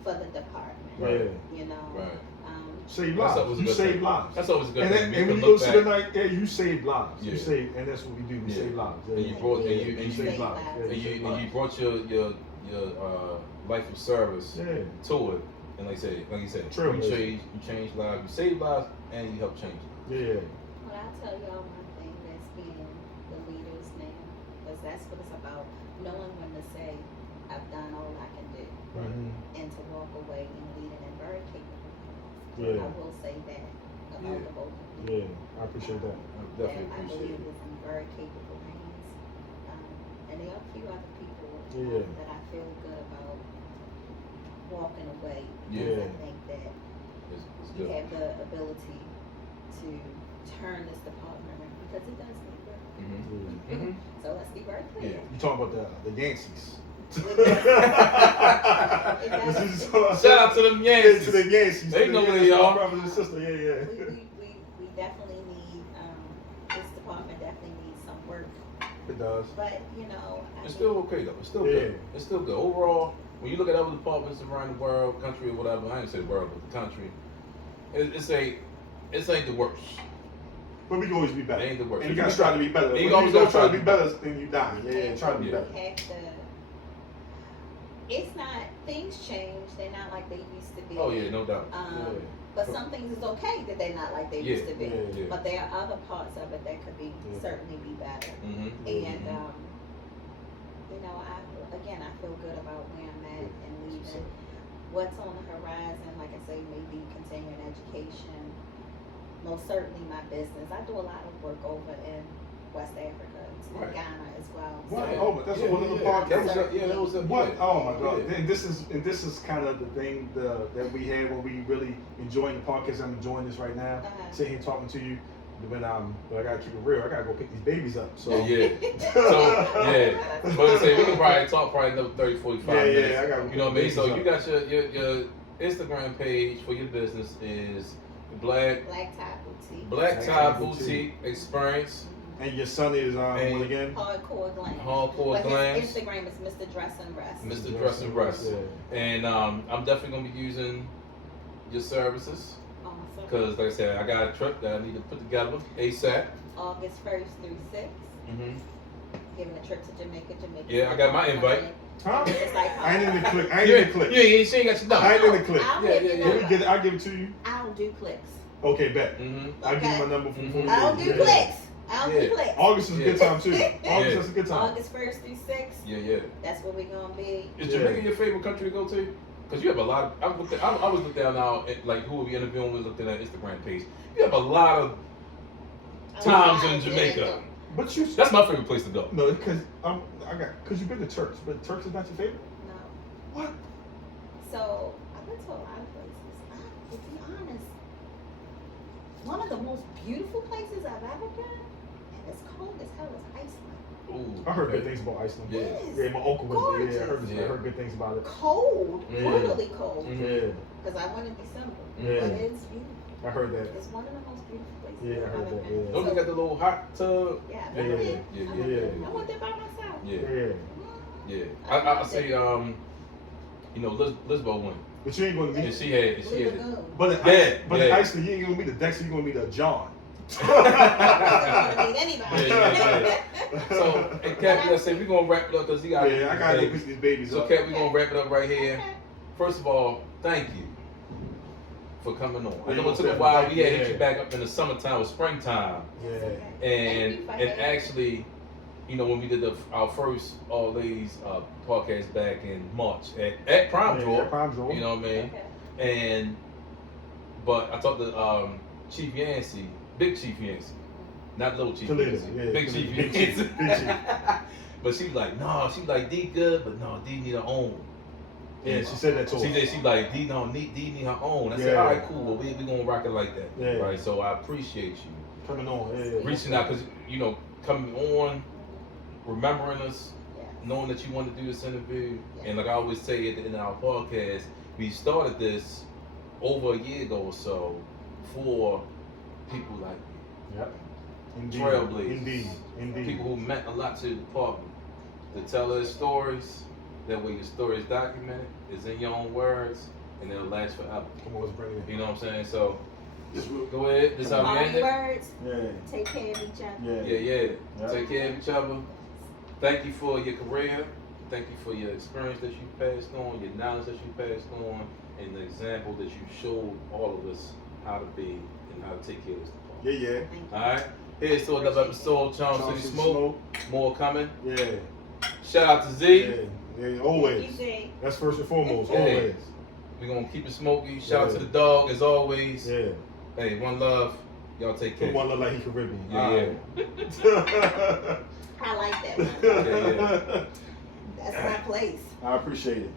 for the department. Right. You know. Right. Save That's lives. always a You good save thing. lives. That's always a good And, thing. then, and We when you can go look to the back. night, yeah, you save lives. Yeah. You save, and that's what we do. We Yeah. save lives. Yeah. And you brought and you You save lives. Yeah, and save you lives. brought your life of service Yeah. to it. And like you said, Trailblazer. you change lives, you save lives, and you help change it. Yeah. Well, I'll tell y'all one thing that's being the leaders now, because that's what it's about. Knowing when to say, I've done all I can do, and to walk away and leading in very capable hands. Yeah. I will say that about Yeah. the both of you. Yeah. I appreciate that. I That definitely I appreciate believe it. is in very capable hands. And there are a few other people Yeah. that I feel good about walking away because Yeah. I think that It's you good. have the ability to turn this department around because it does need work. Mm-hmm. So let's be very clear. Yeah. You talking about the Yankees? Shout out to them Yankees. To the Yankees. They know where they are. Brother and sister. Yeah. We definitely need, this department definitely needs some work. It does. But, you know, It's still okay though. It's still Yeah. good. It's still good. Overall, when you look at other departments around the world, country or whatever, I ain't say the world, but the country, it's ain't the worst. But we can always be better. It ain't the worst. And you gotta strive to be better. You When always you don't gotta try to be better, then you die. Yeah, try to be you better. have to, it's not, things change, they're not like they used to be. Oh yeah, no doubt. But some things is okay that they're not like they Yeah, used to be. yeah. But there are other parts of it that could be certainly be better. Mm-hmm. And you know, I feel good about where I'm at and leaving. What's on the horizon, like I say, maybe continuing education. Most certainly my business. I do a lot of work over in West Africa, to Right. Ghana as well. Wow. So, Oh, but that's one of the podcasts. That was that was What? yeah. Oh my God! Yeah. And this is kind of the thing that we had when we really enjoying the podcast. I'm enjoying this right now, sitting here talking to you. But I gotta keep it real. I gotta go pick these babies up. So Yeah. So yeah. But I say we can probably talk another 30, 45 minutes. I got. You know what I mean? So you got your Instagram page for your business is Black Tie Boutique Experience. And your son is what again? Hardcore Glam. Hardcore Glam. His Instagram is Mr. Dress and Rest. Mr. Dress and Rest. Yeah. And I'm definitely gonna be using your services. Awesome. Because, like I said, I got a trip that I need to put together ASAP. August 1st through 6th. Mm-hmm. Giving a trip to Jamaica. Yeah, I got my invite. Huh? It's like, I ain't in the click. I ain't You in the click. she ain't got your number. I ain't in the click. I'll Yeah, give you yeah, Let me number. get it. I'll give it to you. I don't do clicks. Okay, bet. Mm-hmm. I'll give you Okay. my number for Mhm. I don't do clicks. I don't do Yeah. clicks. August is a good time too. August Yeah. is a good time. August 1st through 6th. Yeah. That's where we're gonna be. Is Yeah. Jamaica your favorite country to go to? Because you have a lot of, I was looking down now, at, like who we interviewing with, looked at that Instagram page. You have a lot of times in Jamaica. But you That's my favorite place to go. no, because because you've been to Turks, but Turks is not your favorite. No. What? So I've been to a lot of places. To be honest, one of the most beautiful places I've ever been, and it's cold as hell, is Iceland. Ooh, I heard good okay. things about Iceland. Yeah. Yeah, my uncle went there. Yeah, I Gorgeous. heard good things about it. Cold, Yeah. brutally cold. Mhm. Yeah, Because I went in December. Yeah. But it's beautiful. I heard that. It's one of the most beautiful places Yeah, I I've heard ever that, been. yeah. Don't you got the little hot tub? Yeah, I've Yeah, been there. yeah, I yeah, went there. yeah. I went there by myself. Yeah, Yeah, yeah. I say, you know, Lisbo went, but you ain't gonna and meet. she had Blue it. Lagoon. But in Yeah. Iceland, you ain't gonna meet a Dexter. You gonna meet a John. I don't meet anybody. Yeah. So, and Cap, I say we're gonna wrap it up because he got. Yeah, I gotta go pick these babies So, up. Cap, we're gonna wrap it up right here. Okay. First of all, thank you for coming on. I Yeah, know it took a yeah, while. We had yeah. hit you back up in the summertime or springtime, Yeah. and Thank you for and having me. actually, you know, when we did our first All Ladies podcast back in March at Prime Draw, Yeah, Prime Draw. you know what I mean? Okay. But I talked to Chief Yancey, Big Chief Yancey, not Little Chief Toledo, Yancey, yeah, Big Toledo, Chief Big Yancey. Chief, Big Chief. But she was like, no, she like D good, but no, D need her own. Yeah, she said that to She us. did. She like D need her own. I said, Yeah. all right, cool. Well, we gonna rock it like that, Yeah. right? So I appreciate you Coming on, yeah. reaching out because you know coming on, remembering us, Yes. knowing that you wanted to do this interview, and like I always say at the end of our podcast, we started this over a year ago or so for people like you, Yep. Indeed. trailblazers, Indeed. people who meant a lot to the department, to tell their stories. That way your story is documented, is in your own words, and it'll last forever. Come on, let's bring it in. You know what I'm saying? So Just real- go ahead. This is how we end Party it. words. Yeah. Take care of each other. Yeah. Yeah. Yeah. Take care of each other. Thank you for your career. Thank you for your experience that you passed on, your knowledge that you passed on, and the example that you showed all of us how to be and how to take care of this department. Yeah, yeah. Thank you. All right. Here's to another episode, Charm City Smoke. More coming. Yeah. Shout out to Z. Yeah. Yeah, always. You say, That's first and foremost. Yeah. Always. We're gonna keep it smoky. Shout out Yeah. to the dog as always. Yeah. Hey, one love. Y'all take care. Put one look like he Caribbean. Yeah, yeah. I like that one. Yeah. That's my place. I appreciate it.